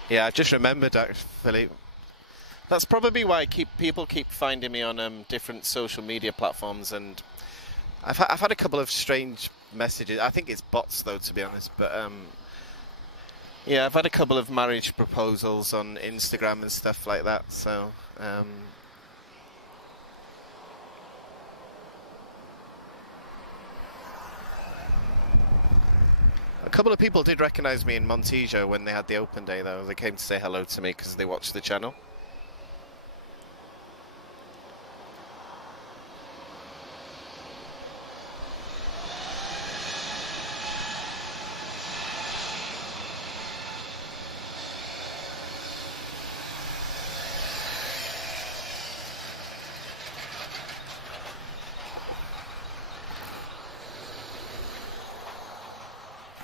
Yeah, I just remembered actually. That's probably why people keep finding me on different social media platforms, and I've had a couple of strange messages. I think it's bots though, to be honest, but yeah, I've had a couple of marriage proposals on Instagram and stuff like that, so a couple of people did recognise me in Montijo when they had the open day, though. They came to say hello to me because they watched the channel.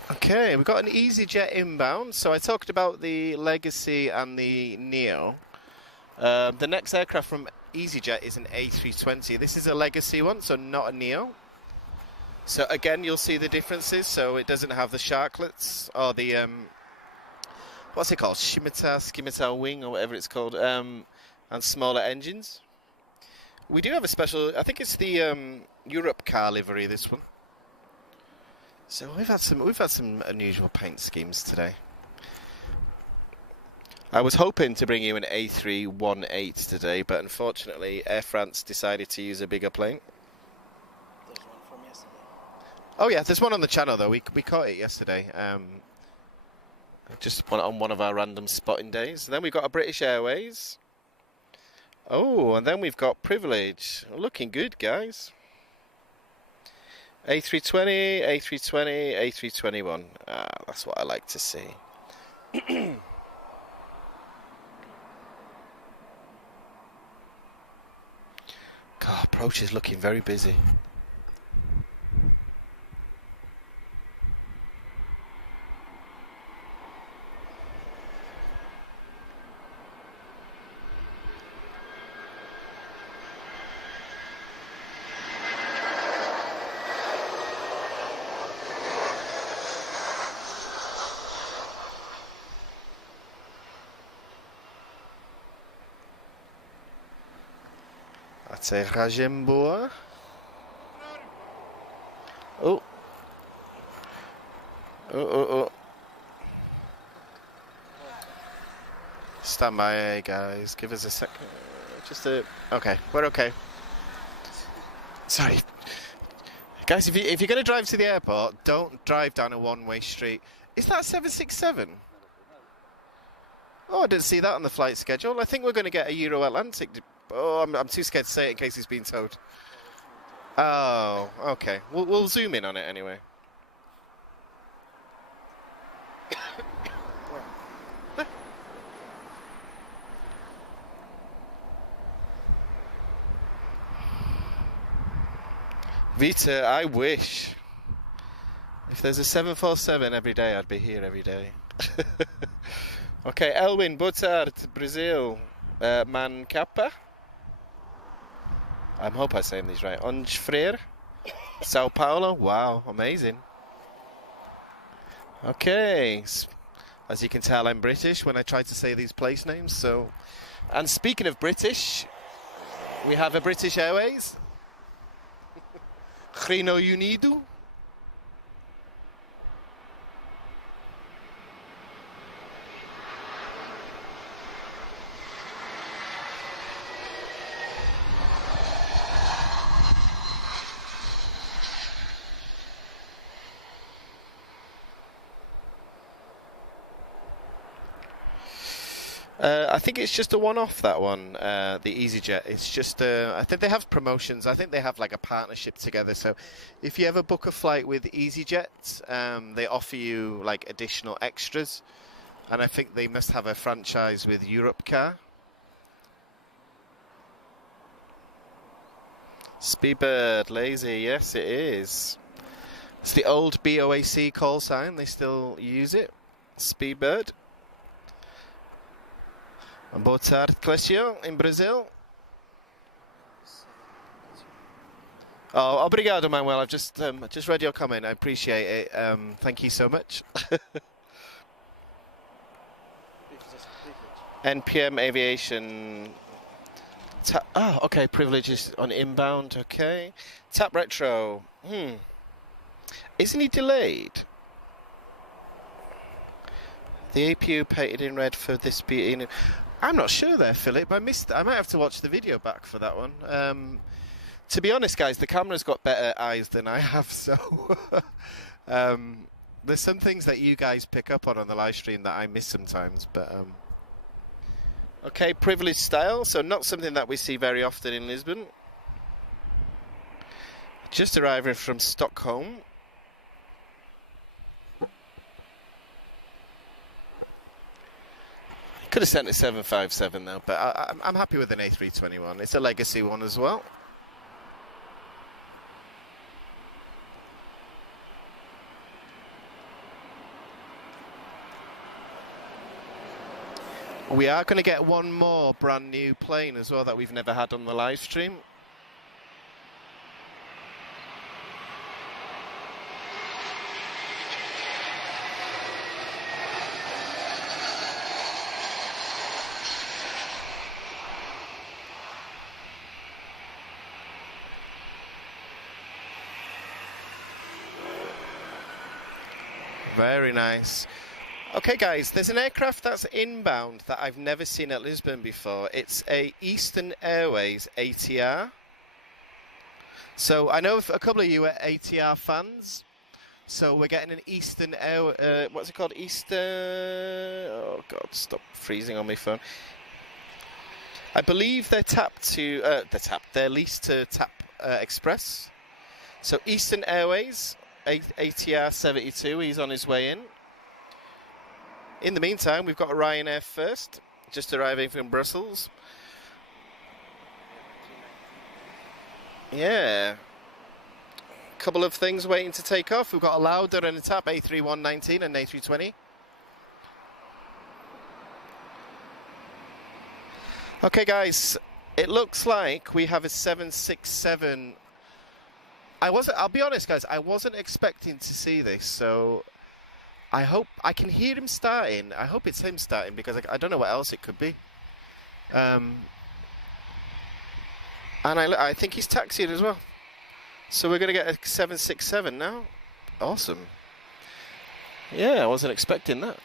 Okay, we've got an EasyJet inbound. So I talked about the Legacy and the Neo. The next aircraft from EasyJet is an A320. This is a Legacy one, so not a Neo. So again, you'll see the differences. So it doesn't have the sharklets or the what's it called, skimitar wing or whatever it's called, and smaller engines. We do have a special. I think it's the Europe car livery. This one. So we've had some unusual paint schemes today. I was hoping to bring you an A318 today, but unfortunately Air France decided to use a bigger plane. There's one from yesterday. Oh yeah, there's one on the channel though. We caught it yesterday. Just on one of our random spotting days. And then we've got a British Airways. Oh, and then we've got Privilege. Looking good, guys. A320, A320, A321. That's what I like to see. God, approach is looking very busy. Aterragem boa. Oh. Oh. Stand by, guys. Give us a second. Okay, we're okay. Sorry. Guys, if you're going to drive to the airport, don't drive down a one-way street. Is that 767? Oh, I didn't see that on the flight schedule. I think we're going to get a Euro Atlantic. Oh, I'm too scared to say it in case he's been towed. Oh, okay. We'll zoom in on it anyway. Vita, I wish. If there's a 747 every day, I'd be here every day. Okay, Elwin, boa tarde, Brazil. Man Kappa. I hope I'm saying these right. Onge Freire, Sao Paulo. Wow, amazing. Okay, as you can tell, I'm British when I try to say these place names. So, and speaking of British, we have a British Airways. Reino Unido. I think it's just a one-off, that one, the EasyJet. It's just, I think they have promotions. I think they have like a partnership together. So if you ever book a flight with EasyJet, they offer you like additional extras. And I think they must have a franchise with Europcar. Speedbird, lazy, yes it is. It's the old BOAC call sign. They still use it. Speedbird. Boa tarde, Clécio, in Brazil. Oh, obrigado, Manuel. I've just read your comment. I appreciate it. Thank you so much. NPM Aviation. Okay. Privileges on inbound. Okay. Tap retro. Isn't he delayed? The APU painted in red for this being. I'm not sure there, Philip. I might have to watch the video back for that one. To be honest, guys, the camera's got better eyes than I have, so there's some things that you guys pick up on the live stream that I miss sometimes. But okay, privilege style, so not something that we see very often in Lisbon. Just arriving from Stockholm. Could have sent a 757 though, but I'm happy with an A321. It's a legacy one as well. We are going to get one more brand new plane as well that we've never had on the live stream. Very nice. Okay guys, there's an aircraft that's inbound that I've never seen at Lisbon before. It's a Eastern Airways ATR. So I know a couple of you are ATR fans. So we're getting an Eastern Air, what's it called? Eastern, oh God, stop freezing on my phone. I believe they're they're leased to TAP Express. So Eastern Airways, ATR 72, he's on his way in. In the meantime, we've got Ryanair first, just arriving from Brussels. Yeah. Couple of things waiting to take off. We've got a Lauda and a TAP A3119 and A320. Okay, guys, it looks like we have a 767. I'll be honest, guys, I wasn't expecting to see this, so I hope I can hear him starting. I hope it's him starting because I don't know what else it could be. And I think he's taxiing as well. So we're going to get a 767 now. Awesome. Yeah, I wasn't expecting that.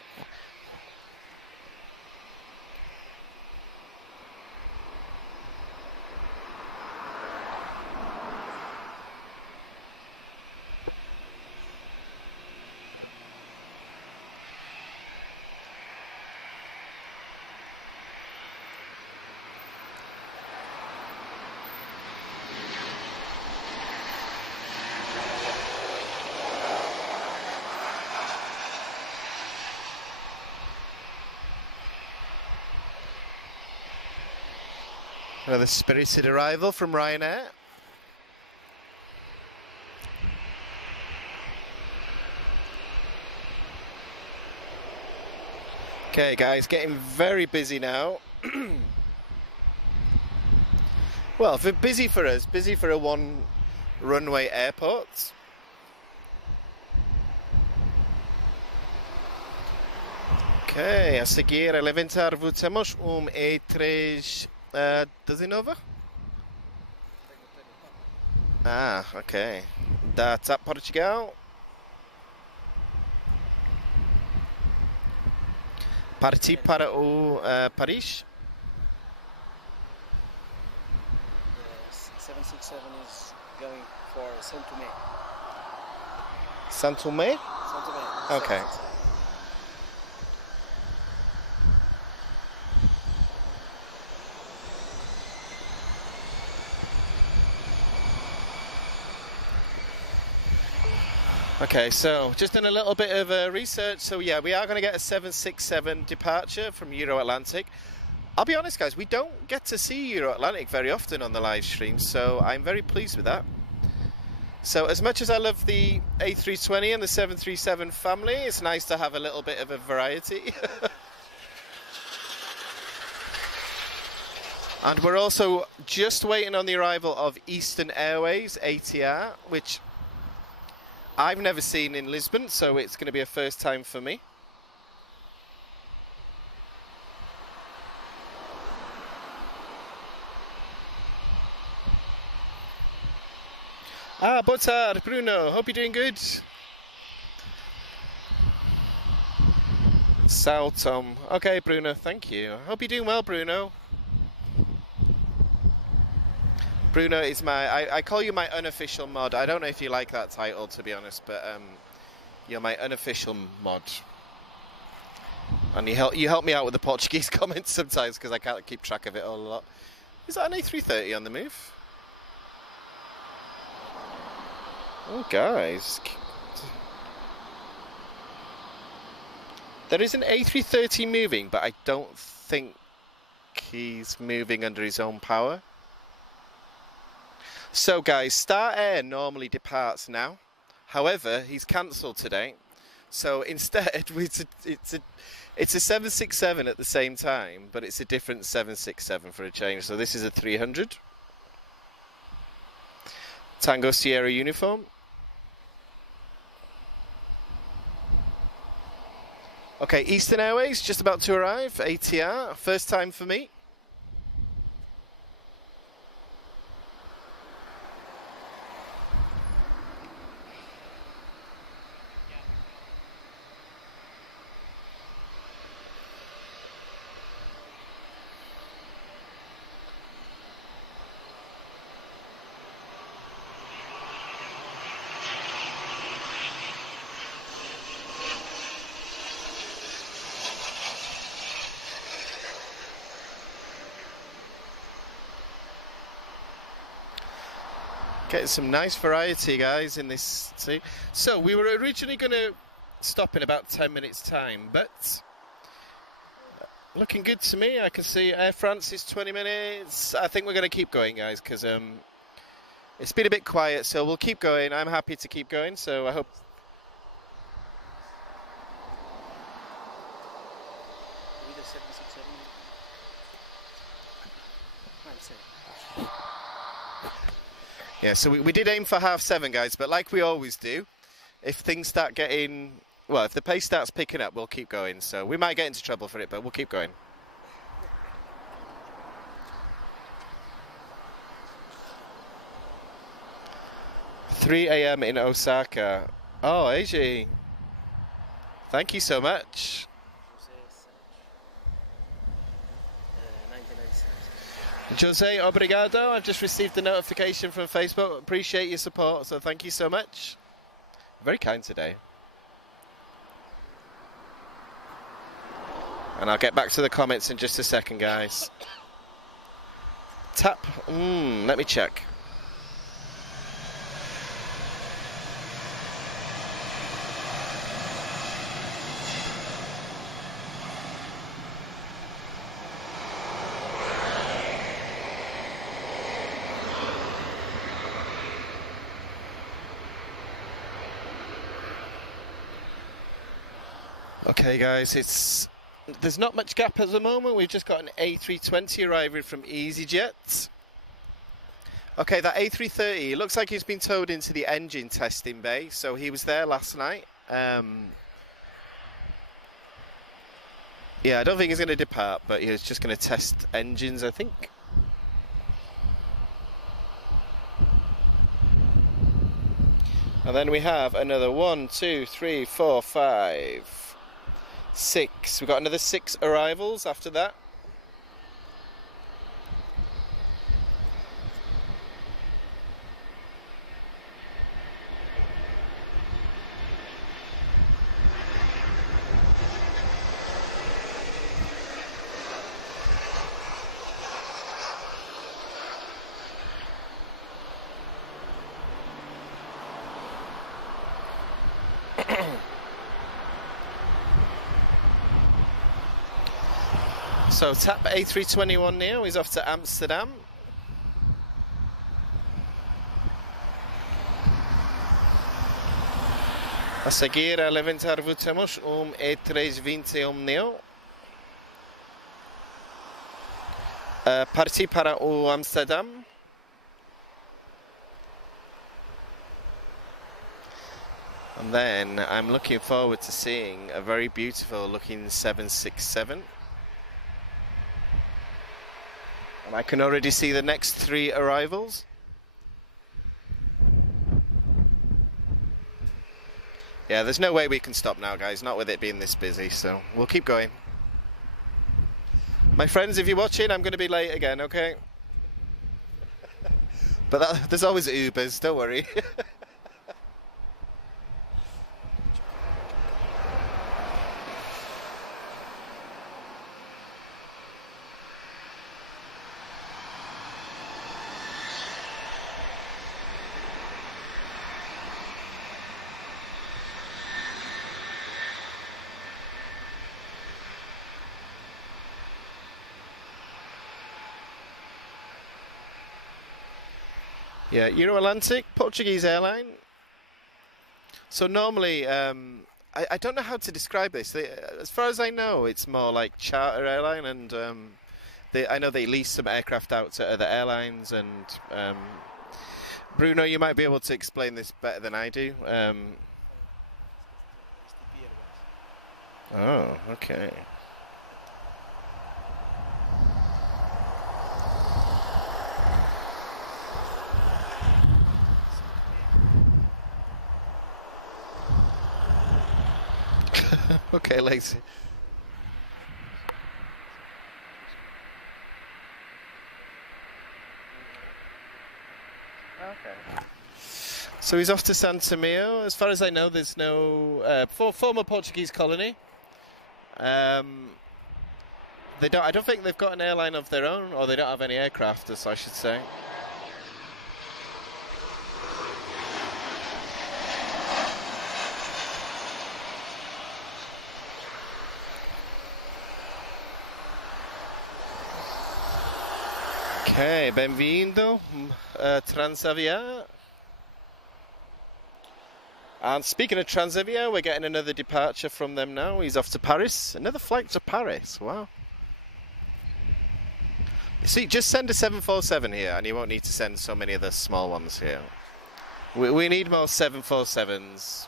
Another spirited arrival from Ryanair. Okay, guys, getting very busy now. Well, busy for us, busy for a one-runway airport. Okay, a seguir, a levantar, temos E3... does it over? Ah, okay. Da TAP Portugal. Parti para o Paris. The 767 is going for Saint Tomé. Saint Tomé? Saint Tomé. Okay. Okay, so just done a little bit of research. So yeah, we are going to get a 767 departure from Euro Atlantic. I'll be honest, guys, we don't get to see Euro Atlantic very often on the live stream, so I'm very pleased with that. So as much as I love the A320 and the 737 family, it's nice to have a little bit of a variety. And we're also just waiting on the arrival of Eastern Airways, ATR, which I've never seen in Lisbon, so it's going to be a first time for me. Ah, boa tarde, Bruno. Hope you're doing good. Sal Tom. Okay, Bruno, thank you. Hope you're doing well, Bruno. Bruno is I call you my unofficial mod. I don't know if you like that title, to be honest, but you're my unofficial mod. And you help me out with the Portuguese comments sometimes because I can't keep track of it all a lot. Is that an A330 on the move? Oh, guys. There is an A330 moving, but I don't think he's moving under his own power. So, guys, Star Air normally departs now. However, he's cancelled today. So instead, it's a 767 at the same time, but it's a different 767 for a change. So this is a 300. Tango Sierra uniform. Okay, Eastern Airways just about to arrive. ATR, first time for me. Getting some nice variety, guys, in this sea. So we were originally going to stop in about 10 minutes time, but looking good to me. I can see Air France is 20 minutes. I think we're going to keep going, guys, because it's been a bit quiet, so we'll keep going. I'm happy to keep going, so I hope. Yeah, so we did aim for 7:30, guys, but like we always do, if things start getting, well, if the pace starts picking up, we'll keep going. So we might get into trouble for it, but we'll keep going. $3 a.m. in Osaka. Oh, AJ. Thank you so much. Jose, obrigado. I've just received a notification from Facebook. Appreciate your support, so thank you so much. Very kind today. And I'll get back to the comments in just a second, guys. Tap. Let me check. Okay, guys, there's not much gap at the moment. We've just got an A320 arriving from EasyJet. Okay, that A330, it looks like he's been towed into the engine testing bay, so he was there last night. Yeah, I don't think he's going to depart, but he's just going to test engines, I think. And then we have another 1, 2, 3, 4, 5... 6. We've got another 6 arrivals after that. So tap A321 now, he's off to Amsterdam. A seguir a levantar votamos E321 neo. Parti para o Amsterdam. And then I'm looking forward to seeing a very beautiful looking 767. And I can already see the next 3 arrivals. Yeah, there's no way we can stop now, guys, not with it being this busy, so we'll keep going. My friends, if you're watching, I'm going to be late again, okay? But there's always Ubers, don't worry. Yeah, Euro-Atlantic, Portuguese airline. So normally, I don't know how to describe this. As far as I know, it's more like charter airline, and I know they lease some aircraft out to other airlines. And Bruno, you might be able to explain this better than I do. Oh, okay. Okay, Lacey. Okay. So he's off to San Tomeo. As far as I know, there's no former Portuguese colony. I don't think they've got an airline of their own, or they don't have any aircraft, as I should say. Okay, benvindo, Transavia. And speaking of Transavia, we're getting another departure from them now. He's off to Paris. Another flight to Paris, wow. You see, just send a 747 here and you won't need to send so many of the small ones here. We need more 747s.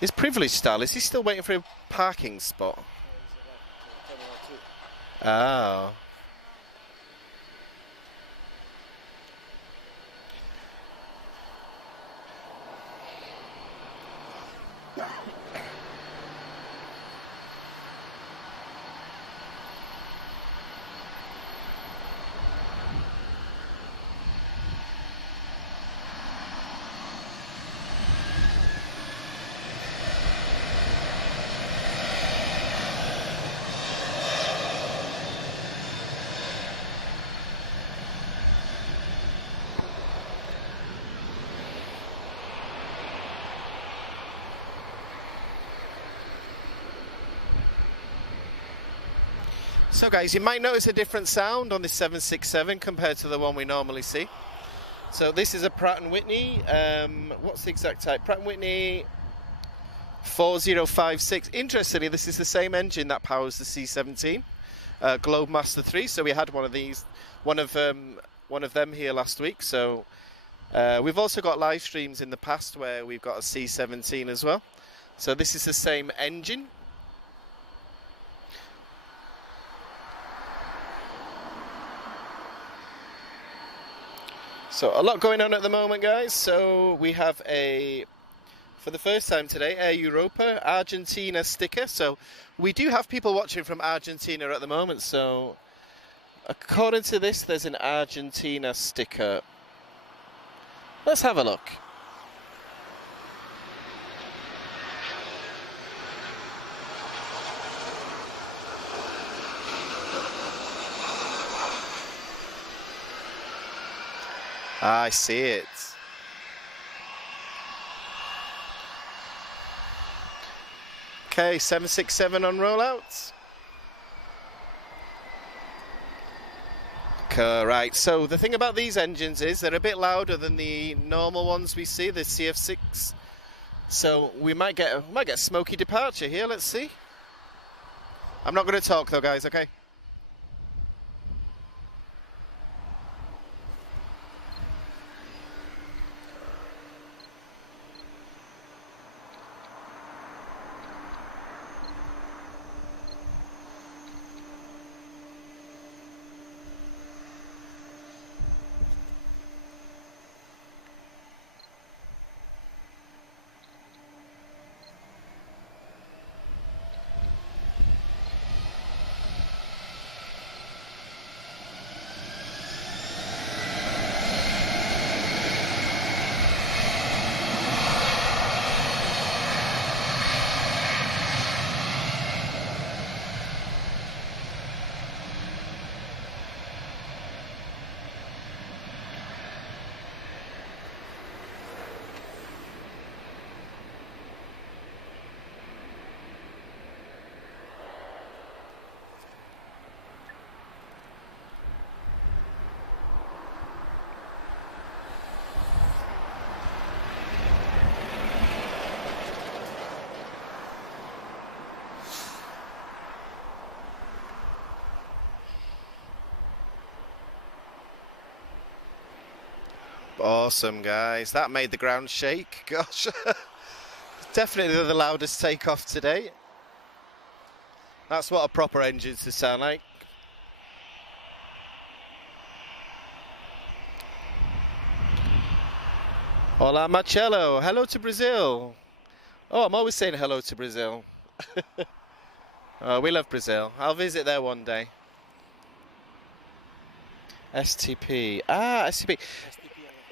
His privilege style, is he still waiting for a parking spot? Oh. So guys, you might notice a different sound on this 767 compared to the one we normally see. So this is a Pratt & Whitney, what's the exact type? Pratt & Whitney 4056. Interestingly, this is the same engine that powers the C-17, Globemaster 3. So we had one of these, one of them here last week. So we've also got live streams in the past where we've got a C-17 as well. So this is the same engine. So a lot going on at the moment, guys. So we have for the first time today, Air Europa Argentina sticker. So we do have people watching from Argentina at the moment. So according to this, there's an Argentina sticker. Let's have a look. I see it. Okay, 767 on rollouts. Right, so the thing about these engines is they're a bit louder than the normal ones we see, the CF6. So we might get a smoky departure here, let's see. I'm not going to talk though, guys, okay? Awesome, guys. That made the ground shake. Gosh. Definitely the loudest takeoff today. That's what a proper engine should sound like. Hola, Marcello. Hello to Brazil. Oh, I'm always saying hello to Brazil. Oh, we love Brazil. I'll visit there one day. STP. Ah, STP.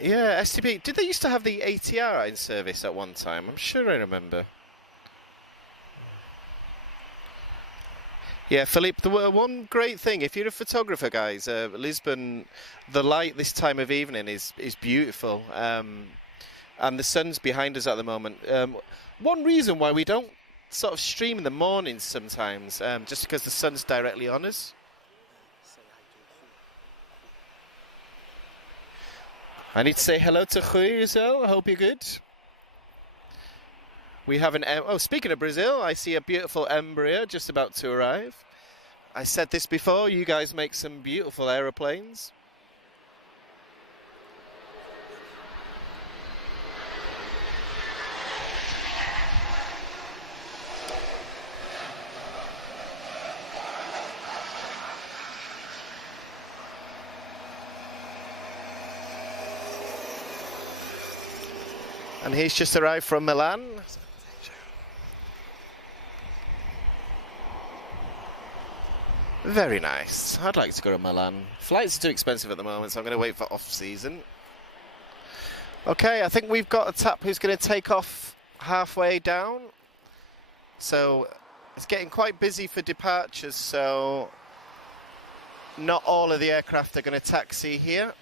Yeah, STP. Did they used to have the ATR in service at one time? I'm sure I remember. Yeah, Philippe, the one great thing, if you're a photographer, guys, Lisbon, the light this time of evening is beautiful. And the sun's behind us at the moment. One reason why we don't sort of stream in the mornings sometimes, just because the sun's directly on us. I need to say hello to Rui as well. I hope you're good. We have an... Oh, speaking of Brazil, I see a beautiful Embraer just about to arrive. I said this before, you guys make some beautiful aeroplanes. And he's just arrived from Milan. Very nice. I'd like to go to Milan. Flights are too expensive at the moment, so I'm going to wait for off-season. Okay, I think we've got a tap who's going to take off halfway down. So it's getting quite busy for departures, so not all of the aircraft are going to taxi here.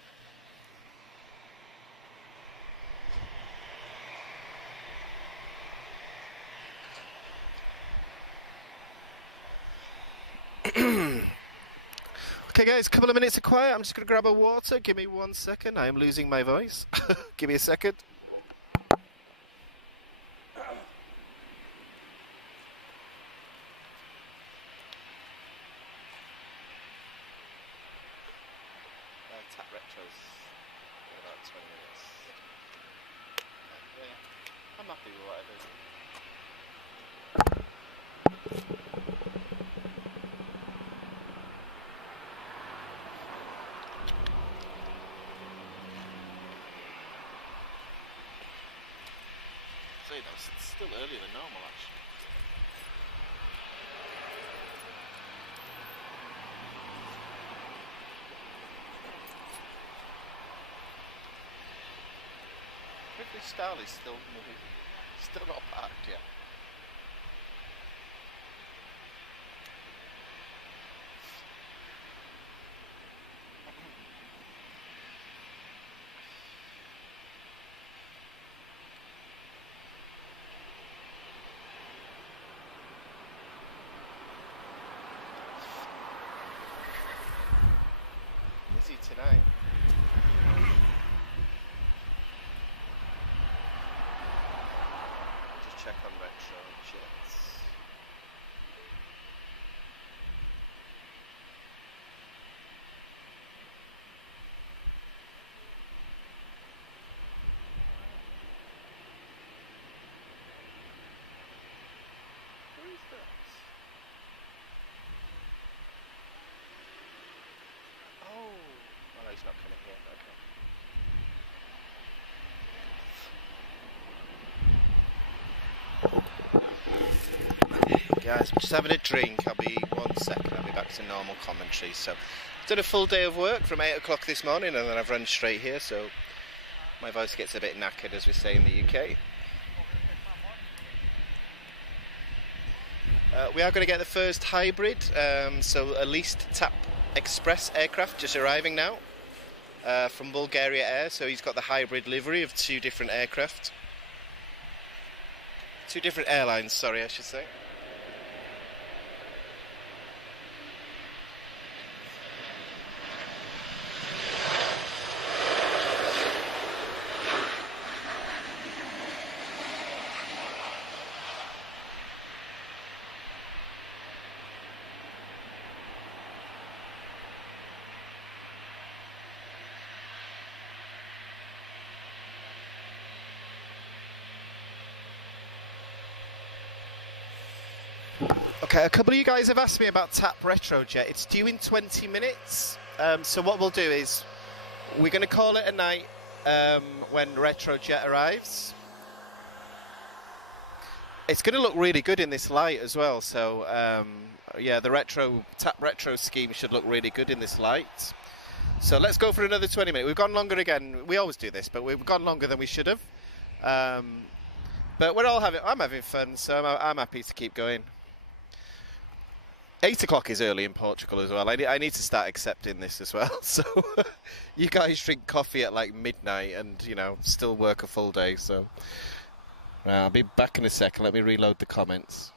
Okay guys, a couple of minutes of quiet. I'm just going to grab a water. Give me 1 second. I am losing my voice. Give me a second. Tap retros in about 20 minutes. Okay. I'm happy with what I do. It's still earlier than normal, actually. Ridley Style is still moving, still not parked yet. Tonight. Just check on retro jets. he's not coming here. Okay. Guys, I'm just having a drink. I'll be 1 second. I'll be back to normal commentary. So, done a full day of work from 8 o'clock this morning, and then I've run straight here. So, my voice gets a bit knackered, as we say in the UK. We are going to get the first hybrid, so a LIS TAP Express aircraft just arriving now from Bulgaria Air. So he's got the hybrid livery of 2 different aircraft. 2 different airlines, sorry, I should say. Okay, a couple of you guys have asked me about TAP Retrojet. It's due in 20 minutes. So what we'll do is we're going to call it a night when Retrojet arrives. It's going to look really good in this light as well. So yeah, the TAP Retro scheme should look really good in this light. So let's go for another 20 minutes. We've gone longer again. We always do this, but we've gone longer than we should have. But I'm having fun, so I'm happy to keep going. 8 o'clock is early in Portugal as well. I need to start accepting this as well. So you guys drink coffee at like midnight and, you know, still work a full day. So I'll be back in a second. Let me reload the comments.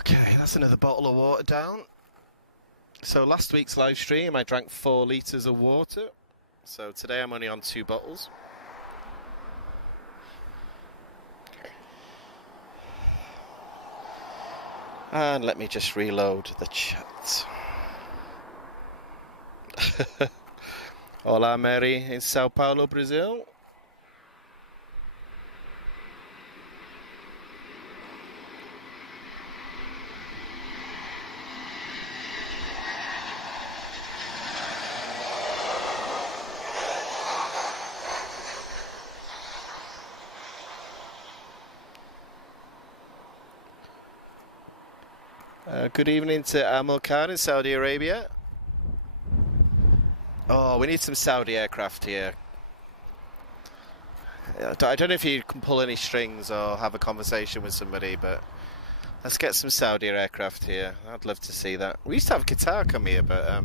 Okay, that's another bottle of water down. So last week's live stream I drank 4 litres of water. So today I'm only on 2 bottles. And let me just reload the chat. Olá, Mary in Sao Paulo, Brazil. Good evening to Amal Khan in Saudi Arabia. Oh, we need some Saudi aircraft here. I don't know if you can pull any strings or have a conversation with somebody, but let's get some Saudi aircraft here. I'd love to see that. We used to have Qatar come here, but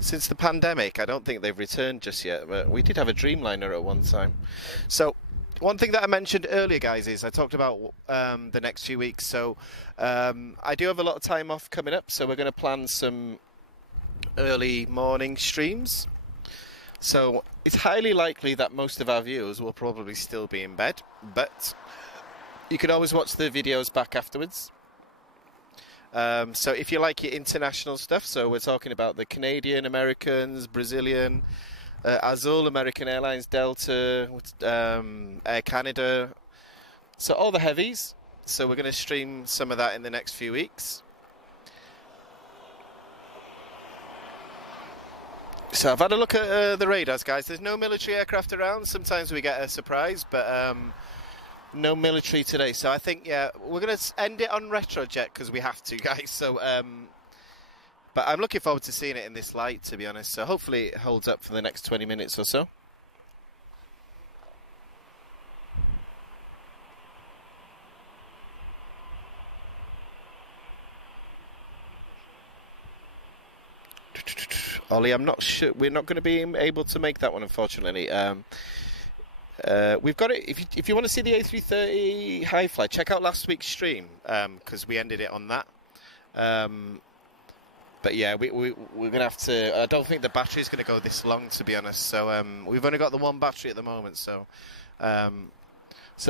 since the pandemic, I don't think they've returned just yet. But we did have a Dreamliner at one time. So one thing that I mentioned earlier, guys, is I talked about the next few weeks. So I do have a lot of time off coming up, so we're going to plan some early morning streams. So it's highly likely that most of our viewers will probably still be in bed, but you can always watch the videos back afterwards. So if you like your international stuff, so we're talking about the Canadian, Americans, Brazilian, Azul, American Airlines, Delta, Air Canada, so all the heavies. So we're going to stream some of that in the next few weeks. So I've had a look at the radars, guys. There's no military aircraft around. Sometimes we get a surprise, but no military today. So I think, yeah, we're going to end it on Retrojet because we have to, guys. So but I'm looking forward to seeing it in this light, to be honest. So hopefully it holds up for the next 20 minutes or so. Ollie, I'm not sure. We're not going to be able to make that one, unfortunately. We've got it. If you want to see the A330 high fly, check out last week's stream because we ended it on that. But yeah, we're going to have to... I don't think the battery's going to go this long, to be honest. So we've only got the one battery at the moment. So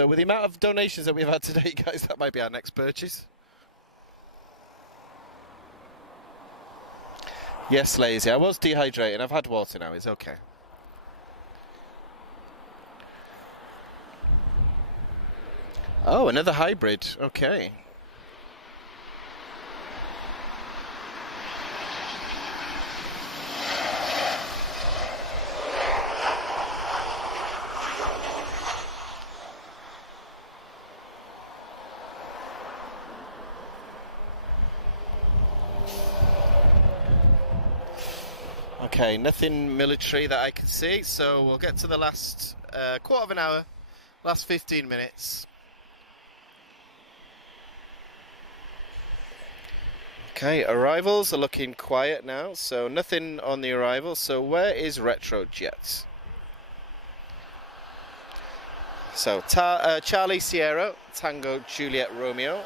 with the amount of donations that we've had today, guys, that might be our next purchase. Yes, lazy. I was dehydrating. I've had water now. It's okay. Oh, another hybrid. Okay. Okay, nothing military that I can see, so we'll get to the last quarter of an hour, last 15 minutes. Okay, arrivals are looking quiet now, so nothing on the arrival. So where is Retrojet? So Charlie Sierra, Tango Juliet Romeo.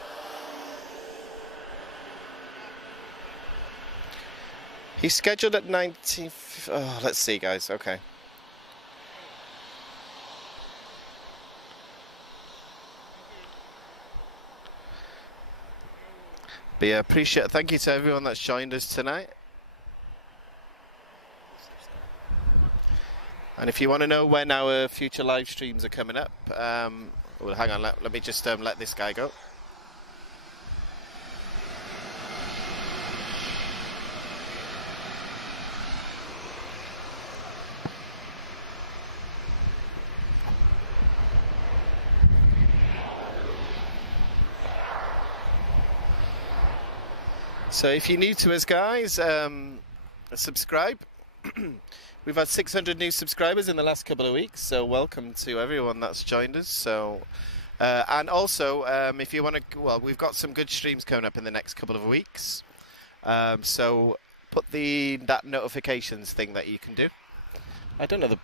He's scheduled at 19... Oh, let's see, guys. Okay. But yeah, appreciate... Thank you to everyone that's joined us tonight. And if you want to know when our future live streams are coming up, well, hang on. Let me just let this guy go. So if you're new to us, guys, subscribe. We've had 600 new subscribers in the last couple of weeks, so welcome to everyone that's joined us. So, and also, if you want to, well, we've got some good streams coming up in the next couple of weeks. So put that notifications thing that you can do. I don't know the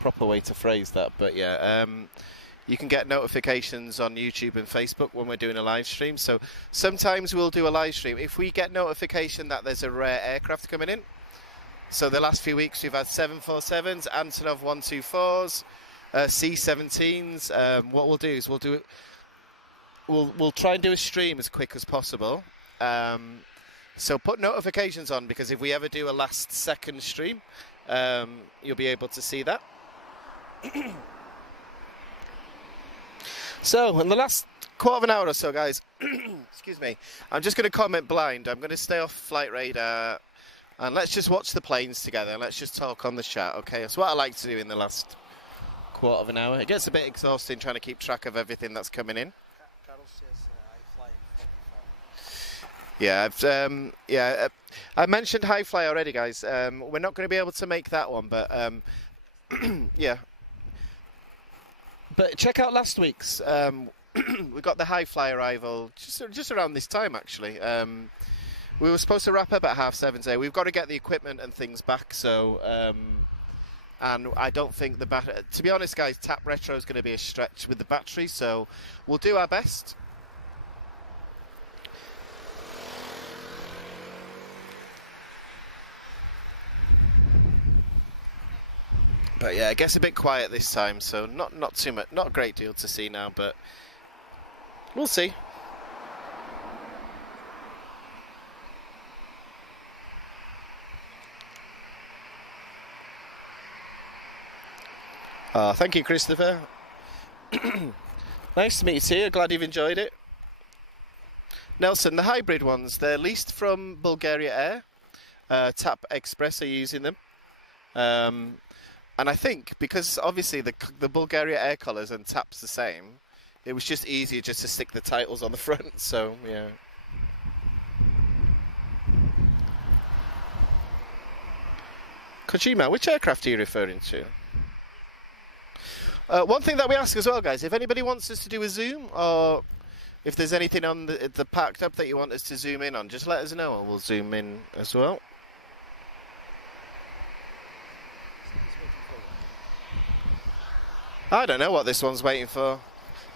proper way to phrase that, but yeah. You can get notifications on YouTube and Facebook when we're doing a live stream. So sometimes we'll do a live stream. If we get notification that there's a rare aircraft coming in, so the last few weeks we've had 747s, Antonov 124s, C-17s. What we'll do is we'll try and do a stream as quick as possible. So put notifications on, because if we ever do a last second stream, you'll be able to see that. So, in the last quarter of an hour or so, guys, excuse me, I'm just going to comment blind. I'm going to stay off flight radar, and let's just watch the planes together, and let's just talk on the chat, okay? That's what I like to do in the last quarter of an hour. It gets a bit exhausting trying to keep track of everything that's coming in. Carlos says I fly in 45. Yeah, I mentioned high fly already, guys. We're not going to be able to make that one, but yeah. But check out last week's. We got the high fly arrival just around this time, actually. We were supposed to wrap up at 7:30 today. We've got to get the equipment and things back, so... and I don't think to be honest, guys, tap retro is going to be a stretch with the battery, so we'll do our best. But yeah, it gets a bit quiet this time, so not too much, not a great deal to see now, but we'll see. Thank you, Christopher. Nice to meet you too. Glad you've enjoyed it. Nelson, the hybrid ones, they're leased from Bulgaria Air. TAP Express are using them. And I think because obviously the Bulgaria Air colours and TAP's the same, it was just easier just to stick the titles on the front. So yeah. Kojima, which aircraft are you referring to? One thing that we ask as well, guys, if anybody wants us to do a zoom, or if there's anything on the packed up that you want us to zoom in on, just let us know and we'll zoom in as well. I don't know what this one's waiting for.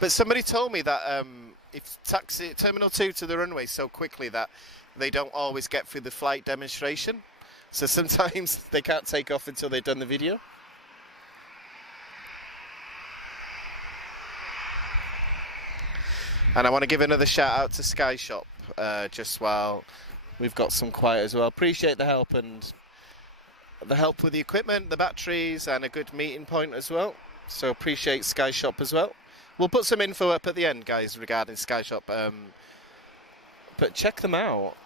But somebody told me that if taxi Terminal 2 to the runway so quickly that they don't always get through the flight demonstration. So sometimes they can't take off until they've done the video. And I want to give another shout out to Sky Shop just while we've got some quiet as well. Appreciate the help and the help with the equipment, the batteries, and a good meeting point as well. So appreciate Sky Shop as well. We'll put some info up at the end, guys, regarding Sky Shop. But check them out.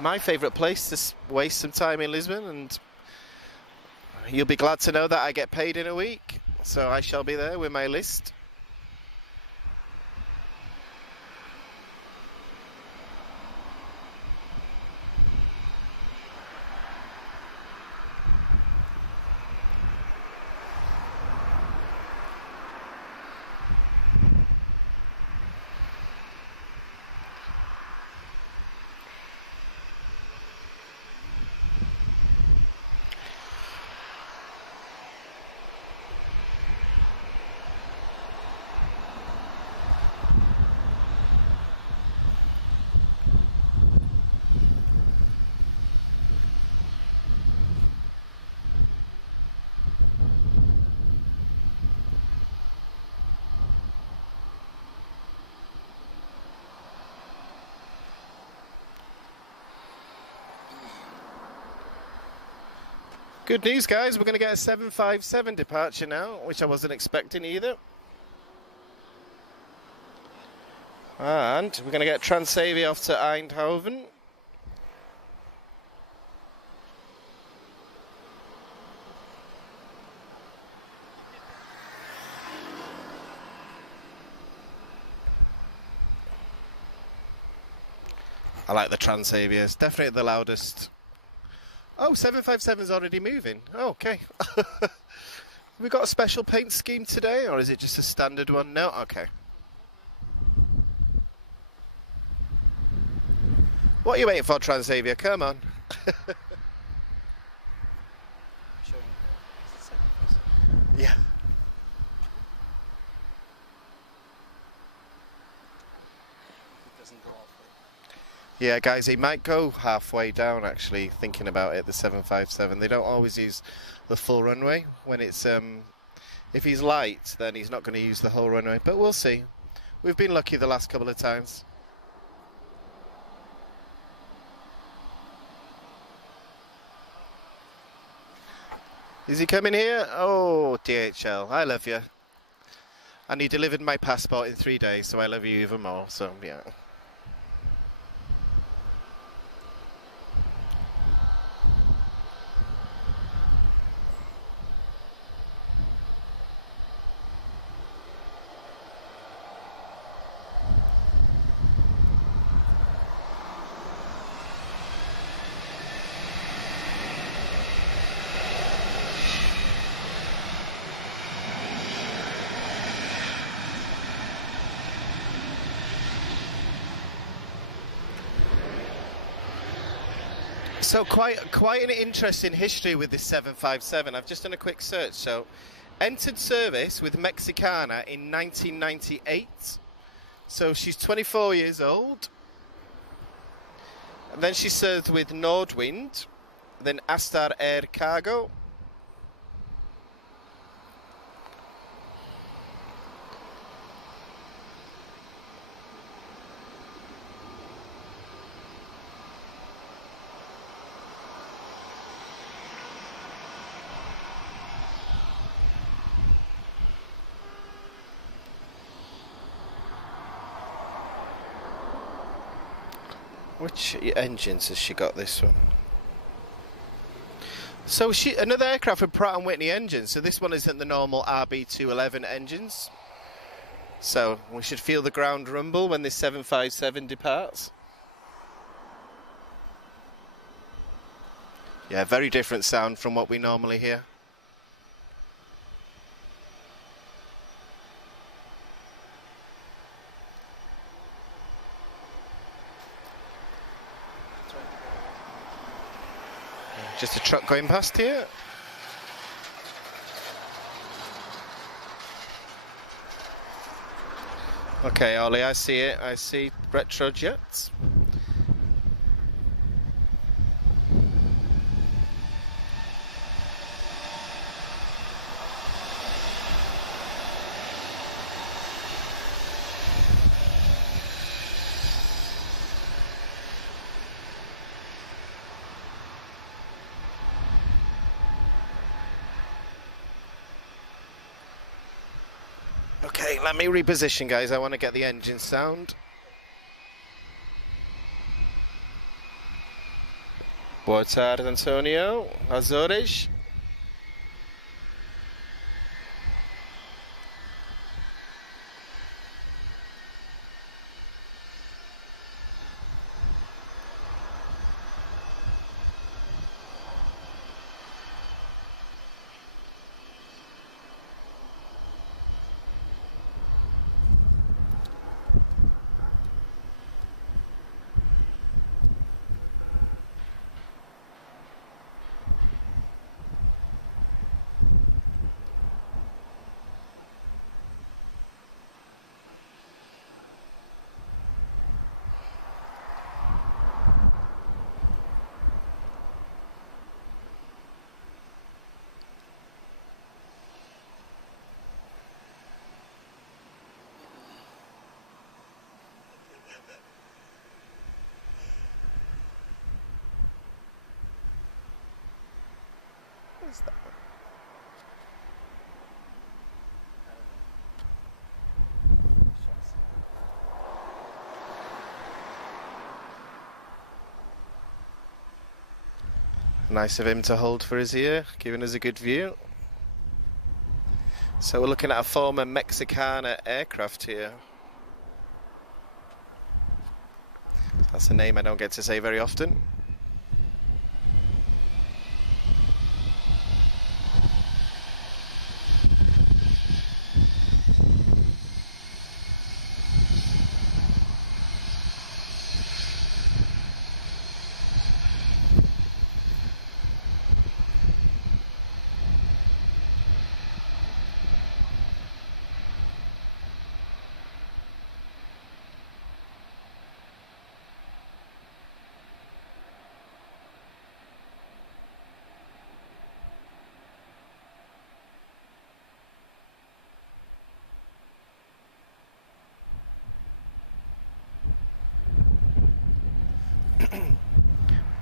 My favourite place to waste some time in Lisbon, and you'll be glad to know that I get paid in a week. So I shall be there with my list. Good news, guys, we're going to get a 757 departure now, which I wasn't expecting either. And we're going to get Transavia off to Eindhoven. I like the Transavia, it's definitely the loudest. Oh, 757's already moving. Oh, okay. We got a special paint scheme today, or is it just a standard one? No? Okay. What are you waiting for, Transavia? Come on. Yeah. Yeah, guys, he might go halfway down, actually, thinking about it, the 757. They don't always use the full runway. When it's, if he's light, then he's not going to use the whole runway. But we'll see. We've been lucky the last couple of times. Is he coming here? Oh, DHL, I love you. And he delivered my passport in 3 days, so I love you even more, so yeah. So quite an interesting history with this 757. I've just done a quick search. So entered service with Mexicana in 1998. So she's 24 years old. And then she served with Nordwind, then Astar Air Cargo. Which engines has she got, this one? So another aircraft with Pratt & Whitney engines, so this one isn't the normal RB211 engines. So we should feel the ground rumble when this 757 departs. Yeah, very different sound from what we normally hear. Just a truck going past here. Okay, Ollie, I see it. I see retrojets. Okay, let me reposition, guys. I want to get the engine sound. Boa tarde, Antonio. Azores. What's that one? Nice of him to hold for his ear, giving us a good view. So we're looking at a former Mexicana aircraft here. That's a name I don't get to say very often.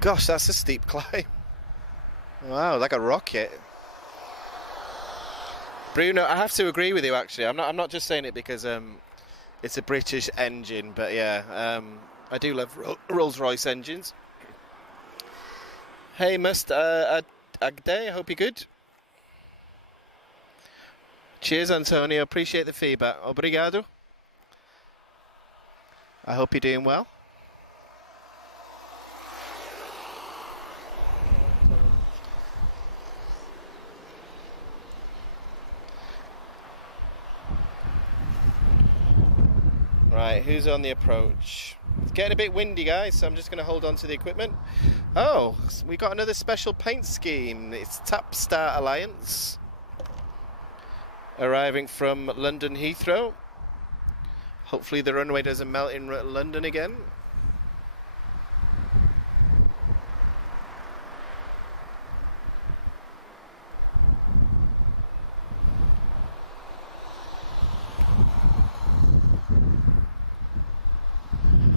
Gosh, that's a steep climb. Wow, like a rocket. Bruno, I have to agree with you actually. I'm not just saying it because it's a British engine, but yeah, I do love Rolls-Royce engines. Hey, Agde, I hope you're good. Cheers, Antonio. Appreciate the feedback. Obrigado. I hope you're doing well. Right, who's on the approach? It's getting a bit windy, guys, so I'm just going to hold on to the equipment. Oh, we got another special paint scheme. It's Tap Star Alliance, arriving from London Heathrow. Hopefully the runway doesn't melt in London again.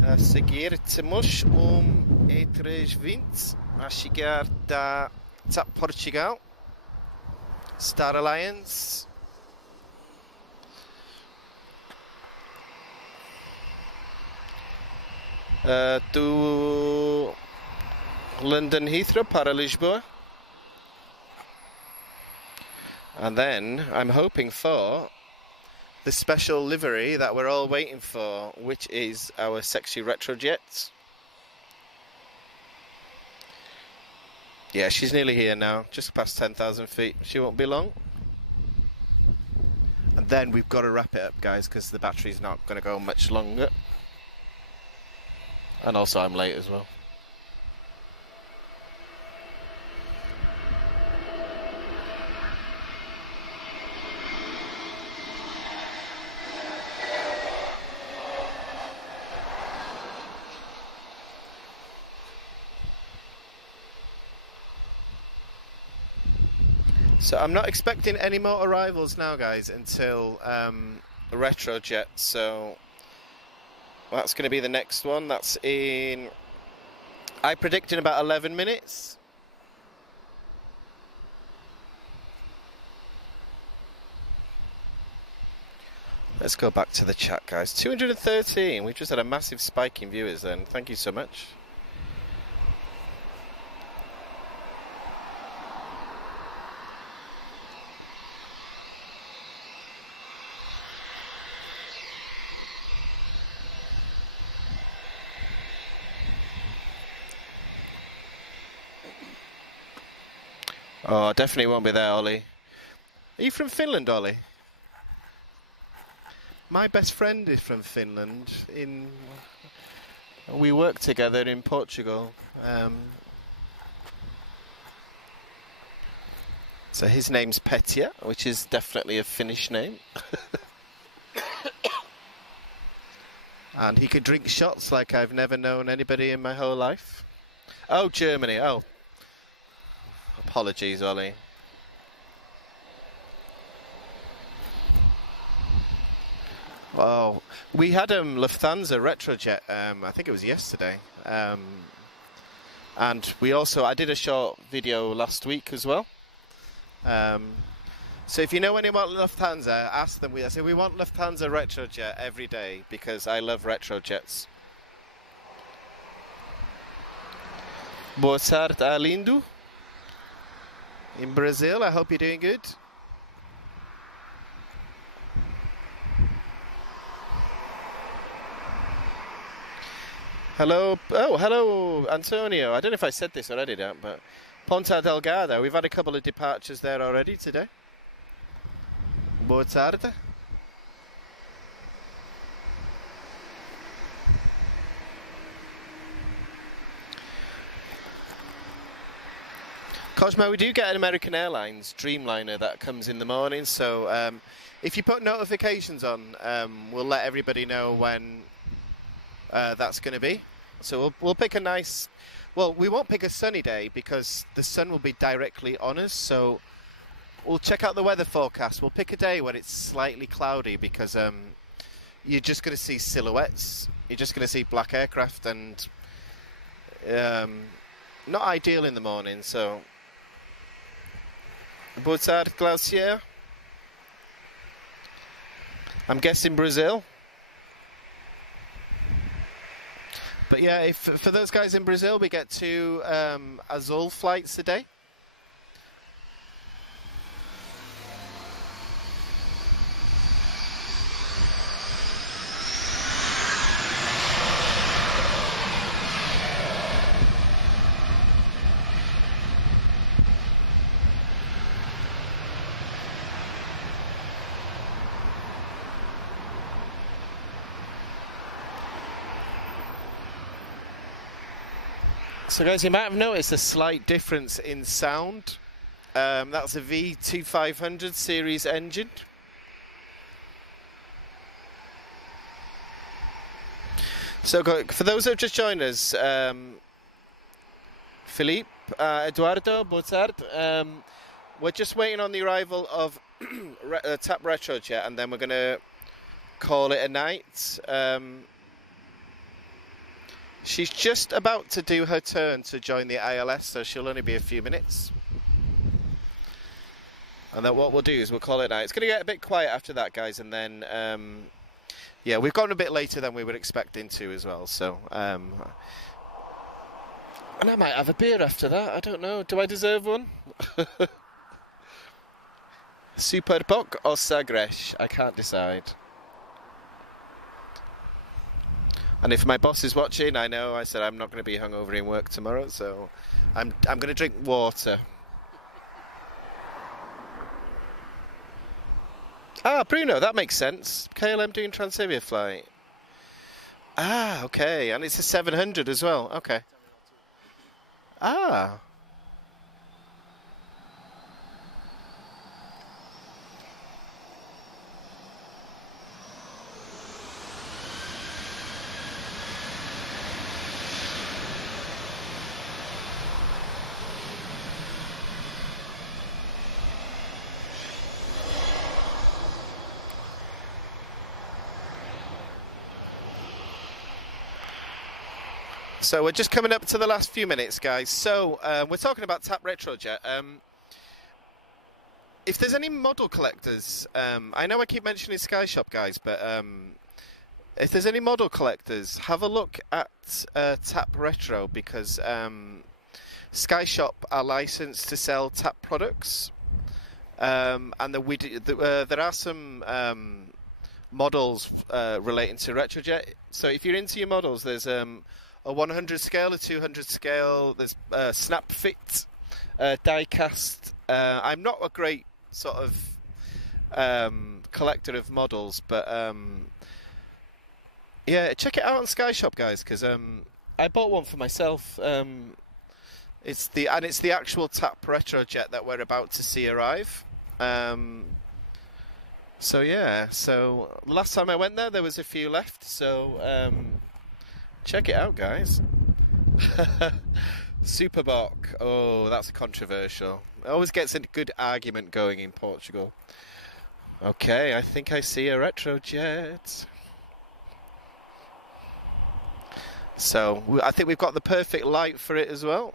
A seguir temos E320 a chegar da TAP Portugal, Star Alliance. To London Heathrow para Lisboa. And then I'm hoping for the special livery that we're all waiting for, which is our sexy retrojet. Yeah, she's nearly here now, just past 10,000 feet. She won't be long. And then we've got to wrap it up, guys, because the battery's not going to go much longer. And also I'm late as well. So I'm not expecting any more arrivals now, guys, until Retrojet. So that's going to be the next one. That's in, I predict, in about 11 minutes. Let's go back to the chat, guys. 213. We've just had a massive spike in viewers then. Thank you so much. Oh, definitely won't be there, Ollie. Are you from Finland, Ollie? My best friend is from Finland. We work together in Portugal. So his name's Petya, which is definitely a Finnish name. And he can drink shots like I've never known anybody in my whole life. Oh, Germany. Oh. Apologies, Ollie. Oh, we had Lufthansa Retrojet, I think it was yesterday. And we also, I did a short video last week as well. So if you know anyone about Lufthansa, ask them. I say we want Lufthansa Retrojet every day because I love Retrojets. Boa tarde, Arlindo. In Brazil, I hope you're doing good. Hello, oh, hello, Antonio. I don't know if I said this already, but Ponta Delgada, we've had a couple of departures there already today. Boa tarde. Cosmo, we do get an American Airlines Dreamliner that comes in the morning, so if you put notifications on, we'll let everybody know when that's going to be. So we'll pick a nice, well, we won't pick a sunny day because the sun will be directly on us, so we'll check out the weather forecast. We'll pick a day when it's slightly cloudy because you're just going to see silhouettes, you're just going to see black aircraft, and not ideal in the morning. So boa tarde, Glaucia. I'm guessing Brazil. But yeah, if for those guys in Brazil, we get 2 Azul flights a day. So guys, you might have noticed a slight difference in sound. That's a V2500 series engine. So for those who have just joined us, Philippe, Eduardo, boa tarde. We're just waiting on the arrival of TAP Retrojet, and then we're going to call it a night. She's just about to do her turn to join the ILS, so she'll only be a few minutes. And then what we'll do is we'll call it a night. It's going to get a bit quiet after that, guys, and then, yeah, we've gone a bit later than we were expecting to as well, so... and I might have a beer after that, I don't know. Do I deserve one? Super Bock or Sagres? I can't decide. And if my boss is watching, I know I said I'm not going to be hungover in work tomorrow, so I'm going to drink water. Ah, Bruno, that makes sense. KLM doing Transavia flight. Ah, okay, and it's a 700 as well. Okay. Ah. So we're just coming up to the last few minutes, guys. So we're talking about TAP Retrojet. If there's any model collectors, I know I keep mentioning Sky Shop, guys, but if there's any model collectors, have a look at TAP Retro, because Sky Shop are licensed to sell TAP products, and there are some models relating to Retrojet. So if you're into your models, there's a 100 scale, a 200 scale, there's snap fit, die cast. I'm not a great sort of collector of models, but yeah, check it out on Sky Shop, guys, because I bought one for myself. It's the actual TAP Retrojet that we're about to see arrive. So yeah, so last time I went there was a few left, so check it out, guys. Superboc. Oh, that's controversial. It always gets a good argument going in Portugal. Okay, I think I see a Retrojet. So I think we've got the perfect light for it as well.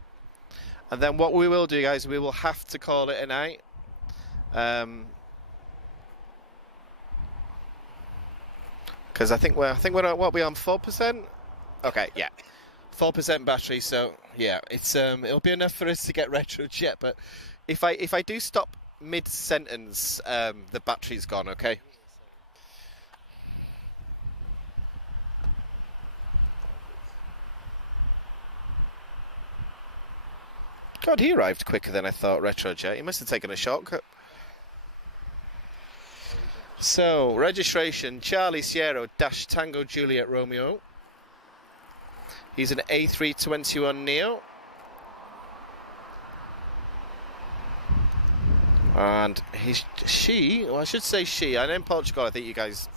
And then what we will do, guys, we will have to call it a night. Because I think we're on, what, we on 4%? Okay, yeah, 4% battery. So yeah, it's it'll be enough for us to get Retrojet. But if I do stop mid sentence, the battery's gone. Okay. God, he arrived quicker than I thought, Retrojet. He must have taken a shortcut. So, registration, Charlie Sierra Dash Tango Juliet Romeo. He's an A321 Neo. And she, I know in Portugal, I think you guys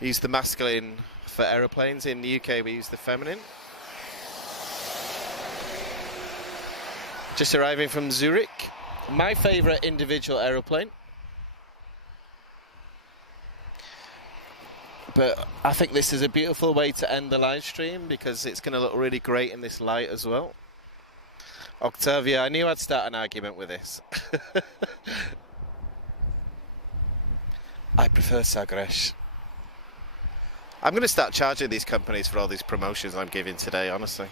use the masculine for aeroplanes. In the UK, we use the feminine. Just arriving from Zurich. My favourite individual aeroplane. But I think this is a beautiful way to end the live stream, because it's going to look really great in this light as well. Octavia, I knew I'd start an argument with this. I prefer Sagres. I'm going to start charging these companies for all these promotions I'm giving today, honestly.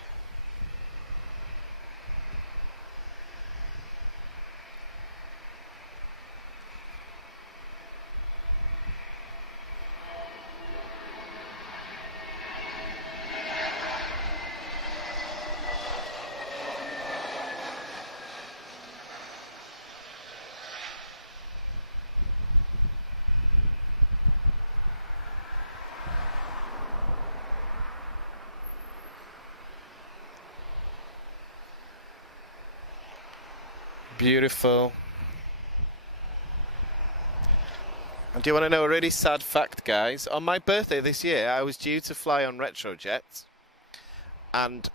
Beautiful. And do you want to know a really sad fact, guys? On my birthday this year, I was due to fly on Retrojet, and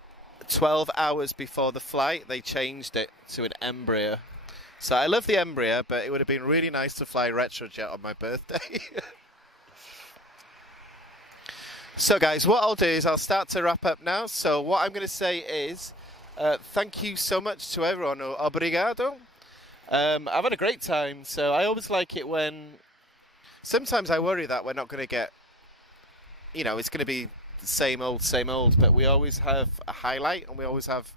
12 hours before the flight, they changed it to an Embraer. So I love the Embraer, but it would have been really nice to fly Retrojet on my birthday. So guys, what I'll do is I'll start to wrap up now. So what I'm going to say is, thank you so much to everyone. Obrigado. I've had a great time. So I always like it when... Sometimes I worry that we're not going to get... You know, it's going to be the same old. But we always have a highlight, and we always have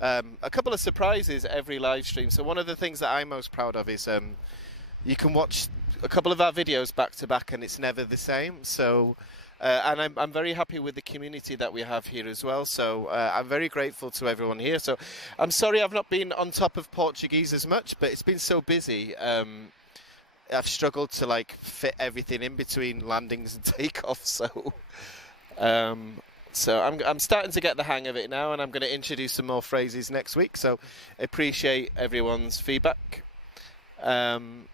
a couple of surprises every live stream. So one of the things that I'm most proud of is you can watch a couple of our videos back to back, and it's never the same. So... and I'm very happy with the community that we have here as well. So I'm very grateful to everyone here. So I'm sorry I've not been on top of Portuguese as much, but it's been so busy. I've struggled to like fit everything in between landings and takeoffs. So I'm starting to get the hang of it now, and I'm going to introduce some more phrases next week. So appreciate everyone's feedback. And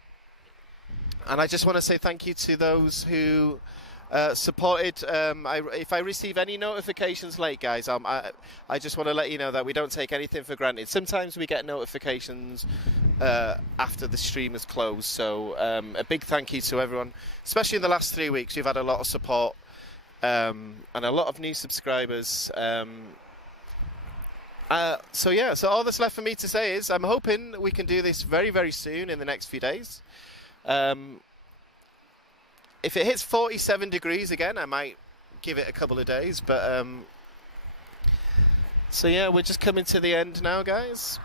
I just want to say thank you to those who supported. If I receive any notifications late, guys, I just want to let you know that we don't take anything for granted. Sometimes we get notifications after the stream is closed. So a big thank you to everyone, especially in the last 3 weeks. We've had a lot of support and a lot of new subscribers. So yeah, so all that's left for me to say is I'm hoping we can do this very, very soon in the next few days. If it hits 47 degrees again, I might give it a couple of days, but so yeah, we're just coming to the end now, guys.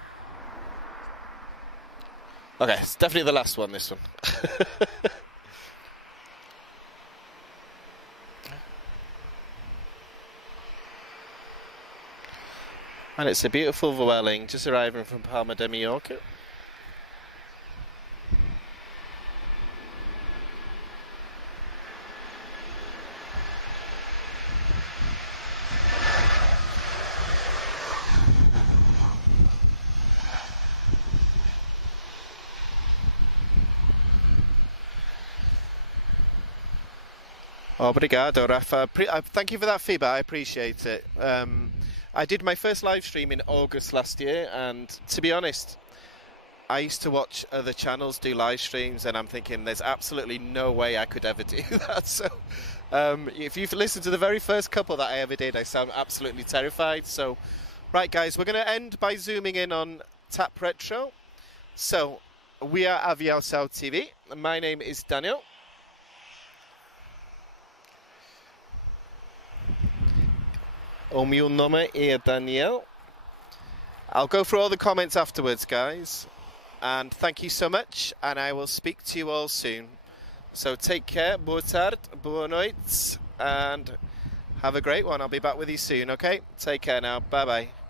Okay, it's definitely the last one, this one. And it's a beautiful Vueling just arriving from Palma de Mallorca. Obrigado, Rafa. Thank you for that feedback, I appreciate it. I did my first live stream in August last year, and to be honest, I used to watch other channels do live streams, and I'm thinking there's absolutely no way I could ever do that. So if you've listened to the very first couple that I ever did, I sound absolutely terrified. So, right guys, we're going to end by zooming in on Tap Retro. So, we are Aviação TV. My name is Daniel. O meu nome é Daniel. I'll go through all the comments afterwards, guys. And thank you so much, and I will speak to you all soon. So take care, boa tarde, boa noite, and have a great one. I'll be back with you soon, okay? Take care now. Bye-bye.